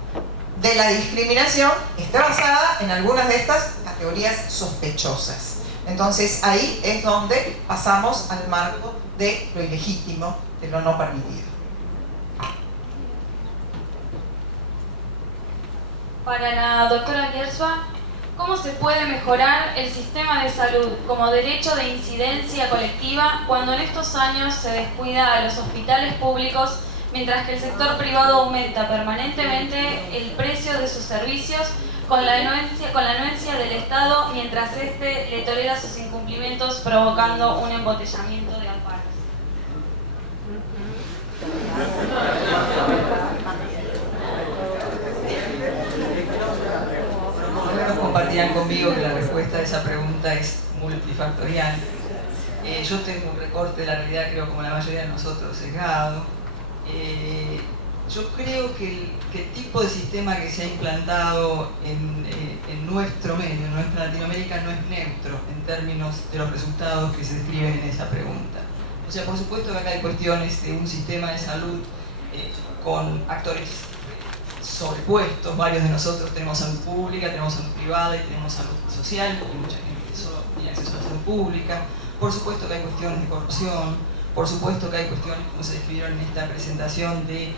de la discriminación esté basada en algunas de estas categorías sospechosas. Entonces ahí es donde pasamos al marco de lo ilegítimo, de lo no permitido. Para la doctora Biersma, ¿cómo se puede mejorar el sistema de salud como derecho de incidencia colectiva cuando en estos años se descuida a los hospitales públicos, mientras que el sector privado aumenta permanentemente el precio de sus servicios con la anuencia del Estado, mientras éste le tolera sus incumplimientos, provocando un embotellamiento de amparos? Algunos compartirán conmigo que la respuesta a esa pregunta es multifactorial. Yo tengo un recorte de la realidad, creo, como la mayoría de nosotros, sesgado. Yo creo que el tipo de sistema que se ha implantado en nuestro medio, en nuestra Latinoamérica, no es neutro en términos de los resultados que se describen en esa pregunta. O sea, por supuesto que acá hay cuestiones de un sistema de salud con actores sobrepuestos. Varios de nosotros tenemos salud pública, tenemos salud privada y tenemos salud social, porque mucha gente solo tiene acceso a la salud pública. Por supuesto que hay cuestiones de corrupción. Por supuesto que hay cuestiones, como se describieron en esta presentación, de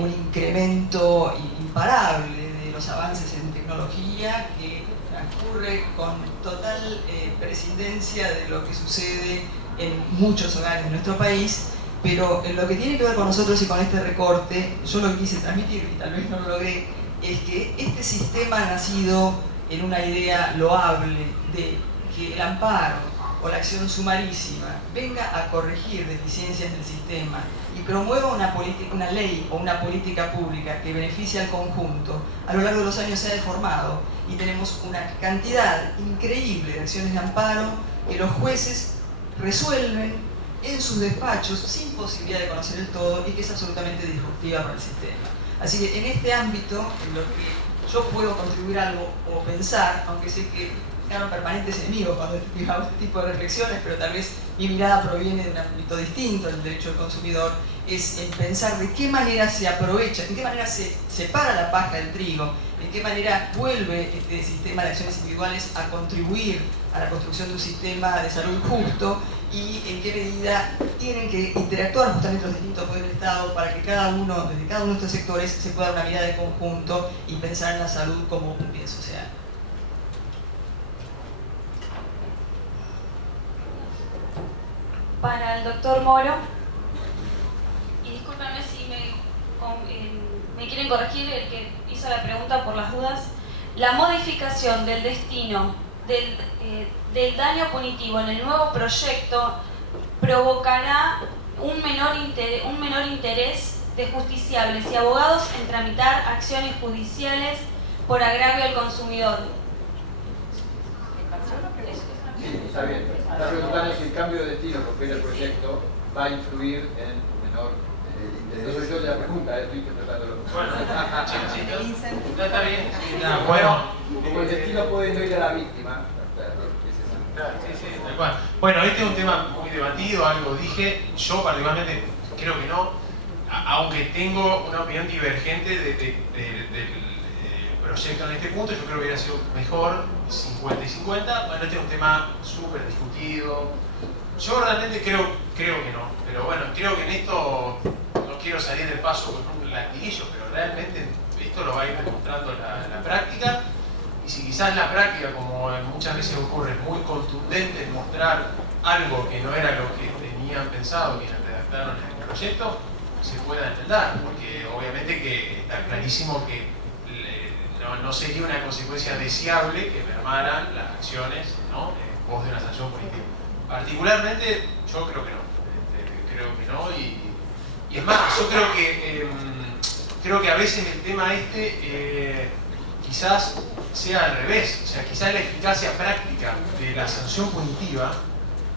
un incremento imparable de los avances en tecnología que transcurre con total prescindencia de lo que sucede en muchos hogares de nuestro país. Pero en lo que tiene que ver con nosotros y con este recorte, yo lo que quise transmitir, y tal vez no lo logré, es que este sistema ha nacido en una idea loable de que el amparo o la acción sumarísima venga a corregir deficiencias del sistema y promueva una ley o una política pública que beneficie al conjunto. A lo largo de los años se ha deformado y tenemos una cantidad increíble de acciones de amparo que los jueces resuelven en sus despachos sin posibilidad de conocer el todo y que es absolutamente disruptiva para el sistema. Así que en este ámbito, en lo que yo puedo contribuir algo o pensar, aunque sé que quedaron permanentes enemigos cuando hago este tipo de reflexiones, pero tal vez mi mirada proviene de un ámbito distinto del derecho del consumidor, es en pensar de qué manera se aprovecha, de qué manera se separa la paja del trigo, de qué manera vuelve este sistema de acciones individuales a contribuir a la construcción de un sistema de salud justo y en qué medida tienen que interactuar justamente los distintos poderes del Estado para que desde cada uno de estos sectores se pueda dar una mirada de conjunto y pensar en la salud como un bien social. Para el doctor Moro, y discúlpenme si me quieren corregir el que hizo la pregunta por las dudas, la modificación del destino del daño punitivo en el nuevo proyecto provocará un menor interés de justiciables y abogados en tramitar acciones judiciales por agravio al consumidor. Sí, está bien. Está preguntando si el cambio de destino que opera el proyecto va a influir en menor interés. Eso yo la pregunta, estoy interpretándolo. Bueno, está bien. Bueno, como el destino puede no ir a la víctima. Tal cual. Bueno, este es un tema muy debatido, algo dije. Yo particularmente creo que no, aunque tengo una opinión divergente del proyecto en este punto. Yo creo que hubiera sido mejor 50 y 50. Bueno, este es un tema súper discutido. Yo realmente creo que no, pero bueno, creo que en esto no quiero salir del paso con un latiguillo, pero realmente esto lo va a ir demostrando la práctica. Y si quizás la práctica, como muchas veces ocurre, es muy contundente en mostrar algo que no era lo que tenían pensado quienes redactaron el proyecto, se pueda entender, porque obviamente que está clarísimo que no sería una consecuencia deseable que mermaran las acciones, ¿no?, en pos de una sanción punitiva. Particularmente, yo creo que no, y es más, yo creo que a veces el tema quizás sea al revés, o sea, quizás la eficacia práctica de la sanción punitiva,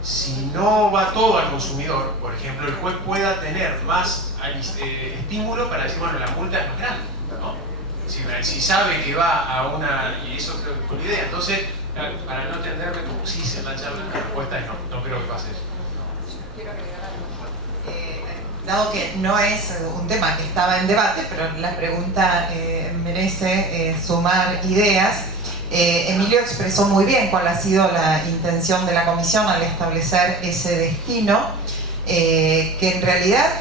si no va todo al consumidor, por ejemplo, el juez pueda tener más estímulo para decir, bueno, la multa es más grande, ¿no? Si sabe que va a una, y eso creo que es una idea. Entonces, para no entenderme como si se la charla, la respuesta es no creo que pase eso. Quiero agregar algo. Dado que no es un tema que estaba en debate, pero la pregunta merece sumar ideas, Emilio expresó muy bien cuál ha sido la intención de la comisión al establecer ese destino, que en realidad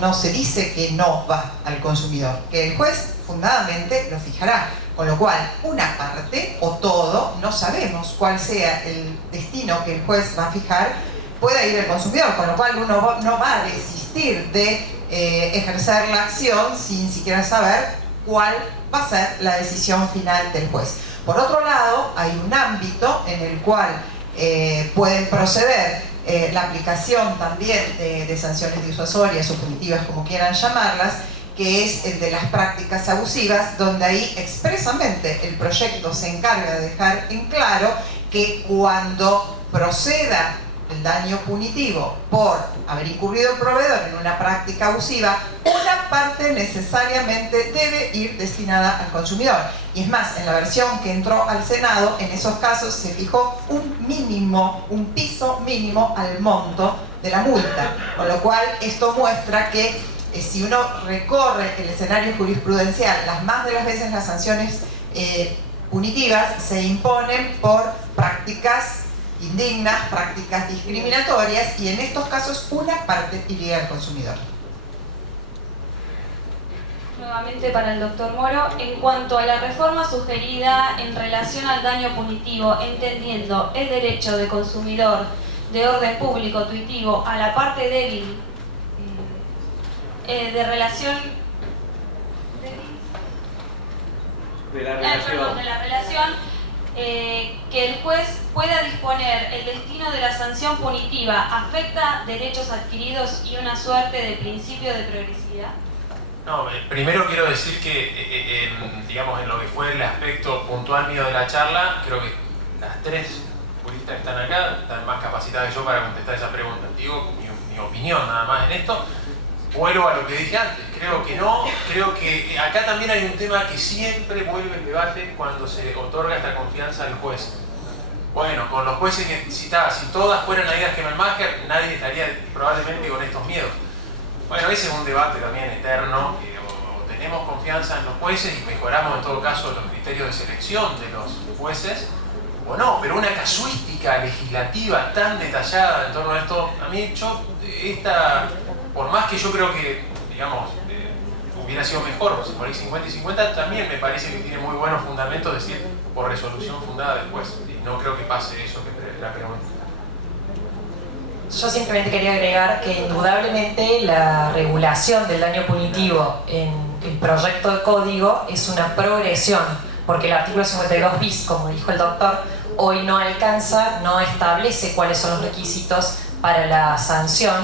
no se dice que no va al consumidor, que el juez fundadamente lo fijará, con lo cual una parte o todo, no sabemos cuál sea el destino que el juez va a fijar, pueda ir al consumidor, con lo cual uno no va a desistir de ejercer la acción sin siquiera saber cuál va a ser la decisión final del juez. Por otro lado, hay un ámbito en el cual pueden proceder la aplicación también de sanciones disuasorias o punitivas, como quieran llamarlas, que es el de las prácticas abusivas, donde ahí expresamente el proyecto se encarga de dejar en claro que cuando proceda el daño punitivo por haber incurrido el proveedor en una práctica abusiva, una parte necesariamente debe ir destinada al consumidor. Y es más, en la versión que entró al Senado, en esos casos se fijó un mínimo, un piso mínimo al monto de la multa, con lo cual esto muestra que si uno recorre el escenario jurisprudencial, las más de las veces las sanciones punitivas se imponen por prácticas indignas, prácticas discriminatorias, y en estos casos una parte iría al consumidor. Nuevamente para el doctor Moro, en cuanto a la reforma sugerida en relación al daño punitivo, entendiendo el derecho de consumidor de orden público tuitivo a la parte débil de relación de la relación, que el juez pueda disponer el destino de la sanción punitiva afecta derechos adquiridos y una suerte de principio de progresividad. No, primero quiero decir que digamos, en lo que fue el aspecto puntual mío de la charla, creo que las tres juristas que están acá están más capacitadas que yo para contestar esa pregunta. Digo mi opinión nada más en esto. Vuelvo a lo que dije antes. Creo que no. Creo que acá también hay un tema que siempre vuelve el debate cuando se otorga esta confianza al juez. Bueno, con los jueces, si todas fueran Adidas Kemmelmacher, nadie estaría probablemente con estos miedos. Bueno, ese es un debate también eterno. O tenemos confianza en los jueces y mejoramos en todo caso los criterios de selección de los jueces, o no, pero una casuística legislativa tan detallada en torno a esto, a mí, por más que yo creo que, digamos, hubiera sido mejor, por ahí 50 y 50, también me parece que tiene muy buenos fundamentos decir por resolución fundada del juez. Y no creo que pase eso que la pregunta. Yo simplemente quería agregar que indudablemente la regulación del daño punitivo en el proyecto de código es una progresión, porque el artículo 52 bis, como dijo el doctor, hoy no alcanza, no establece cuáles son los requisitos para la sanción.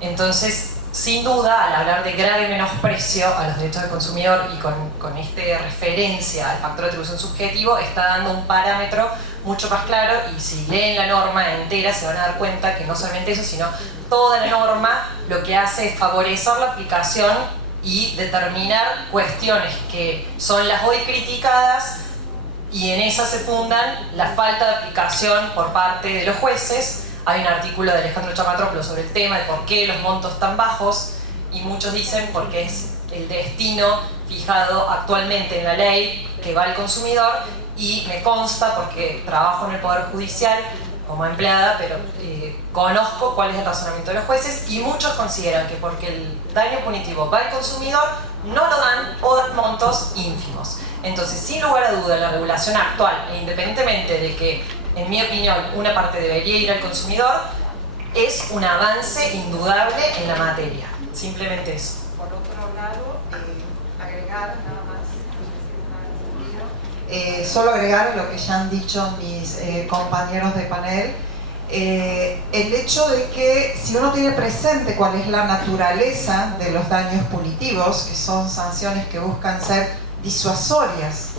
Entonces, sin duda, al hablar de grave menosprecio a los derechos del consumidor y con esta referencia al factor de atribución subjetivo, está dando un parámetro mucho más claro, y si leen la norma entera se van a dar cuenta que no solamente eso, sino toda la norma lo que hace es favorecer la aplicación y determinar cuestiones que son las hoy criticadas, y en esas se fundan la falta de aplicación por parte de los jueces. Hay un artículo de Alejandro Chamatrópolos sobre el tema de por qué los montos tan bajos, y muchos dicen porque es el destino fijado actualmente en la ley que va al consumidor, y me consta porque trabajo en el Poder Judicial como empleada, pero conozco cuál es el razonamiento de los jueces, y muchos consideran que porque el daño punitivo va al consumidor, no lo dan o dan montos ínfimos. Entonces, sin lugar a duda, la regulación actual, e independientemente de que, en mi opinión, una parte debería ir al consumidor, es un avance indudable en la materia. Simplemente eso. Por otro lado, agregar nada más, solo agregar lo que ya han dicho mis compañeros de panel, el hecho de que si uno tiene presente cuál es la naturaleza de los daños punitivos, que son sanciones que buscan ser disuasorias,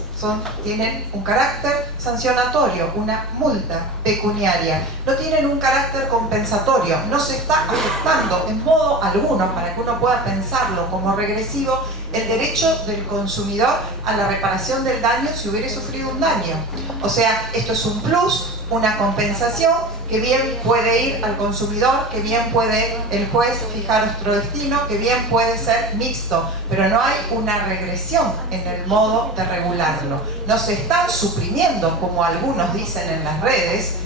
tienen un carácter sancionatorio, una multa pecuniaria, no tienen un carácter compensatorio, no se está afectando en modo alguno, para que uno pueda pensarlo como regresivo, el derecho del consumidor a la reparación del daño si hubiera sufrido un daño. O sea, esto es un plus, una compensación que bien puede ir al consumidor, que bien puede el juez fijar nuestro destino, que bien puede ser mixto, pero no hay una regresión en el modo de regularlo. No se están suprimiendo, como algunos dicen en las redes,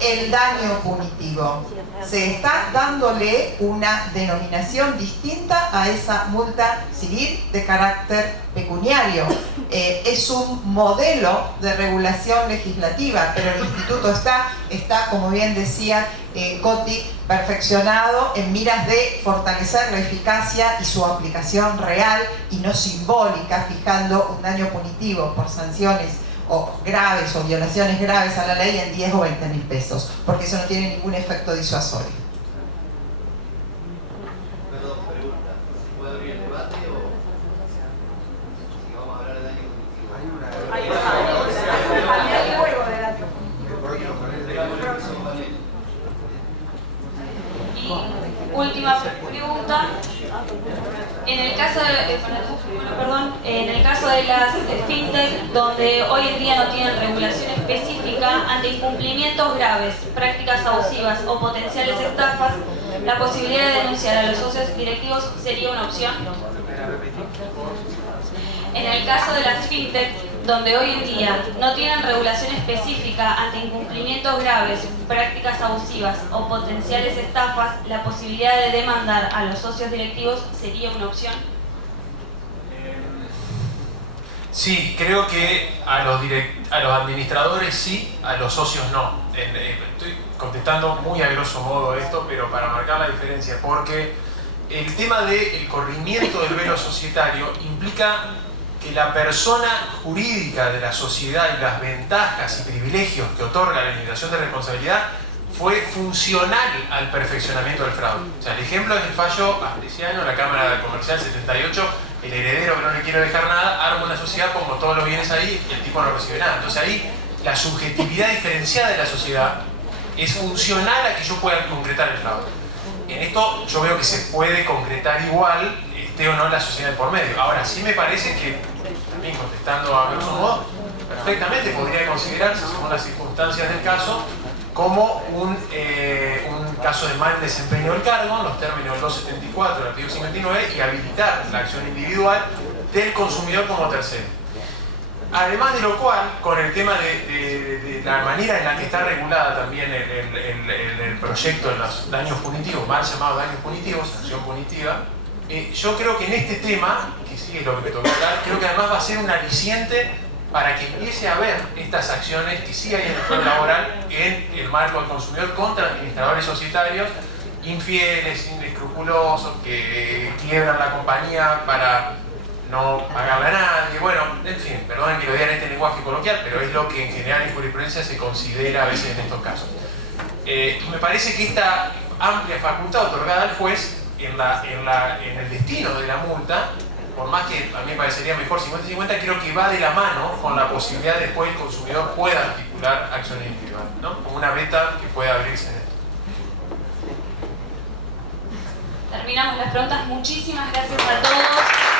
el daño punitivo. Se está dándole una denominación distinta a esa multa civil de carácter pecuniario. Es un modelo de regulación legislativa, pero el instituto está, como bien decía Coti, perfeccionado en miras de fortalecer la eficacia y su aplicación real y no simbólica, fijando un daño punitivo por sanciones o graves o violaciones graves a la ley en 10 o 20 mil pesos, porque eso no tiene ningún efecto disuasorio. Perdón, pregunta. ¿Se puede abrir el debate o si vamos a hablar de daño cognitivo? Hay juego de daño Y última pregunta. En el caso de las fintech, donde hoy en día no tienen regulación específica, ante incumplimientos graves, prácticas abusivas o potenciales estafas, la posibilidad de denunciar a los socios directivos sería una opción. En el caso de las fintech, donde hoy en día no tienen regulación específica ante incumplimientos graves, prácticas abusivas o potenciales estafas, la posibilidad de demandar a los socios directivos sería una opción. Sí, creo que a los administradores sí, a los socios no. Estoy contestando muy a grosso modo esto, pero para marcar la diferencia, porque el tema del corrimiento del velo societario implica que la persona jurídica de la sociedad y las ventajas y privilegios que otorga la limitación de responsabilidad fue funcional al perfeccionamiento del fraude. O sea, el ejemplo es el fallo Astesiano, la Cámara Comercial 78, el heredero que no le quiere dejar nada, arma una sociedad como todos los bienes ahí y el tipo no recibe nada. Entonces ahí la subjetividad diferenciada de la sociedad es funcional a que yo pueda concretar el fraude. En esto yo veo que se puede concretar igual esté o no la sociedad por medio. Ahora, sí me parece que, también contestando a grosso modo, perfectamente podría considerarse, según las circunstancias del caso, como un caso de mal desempeño del cargo, en los términos del 274 del artículo 59, y habilitar la acción individual del consumidor como tercero. Además de lo cual, con el tema de la manera en la que está regulada también el proyecto de los daños punitivos, mal llamados daños punitivos, sanción punitiva, yo creo que en este tema, que sí es lo que me tocó hablar, creo que además va a ser un aliciente para que empiece a haber estas acciones que sí hay en el fuero laboral en el marco del consumidor contra administradores societarios infieles, inescrupulosos, que quiebran la compañía para no pagarle a nadie. Bueno, en fin, perdonen que lo diga en este lenguaje coloquial, pero es lo que en general en jurisprudencia se considera a veces en estos casos. Y me parece que esta amplia facultad otorgada al juez en el destino de la multa, por más que a mí me parecería mejor 50-50, creo que va de la mano con la posibilidad de que después el consumidor pueda articular acciones individuales, ¿no? Como una beta que pueda abrirse en esto. Terminamos las preguntas. Muchísimas gracias a todos.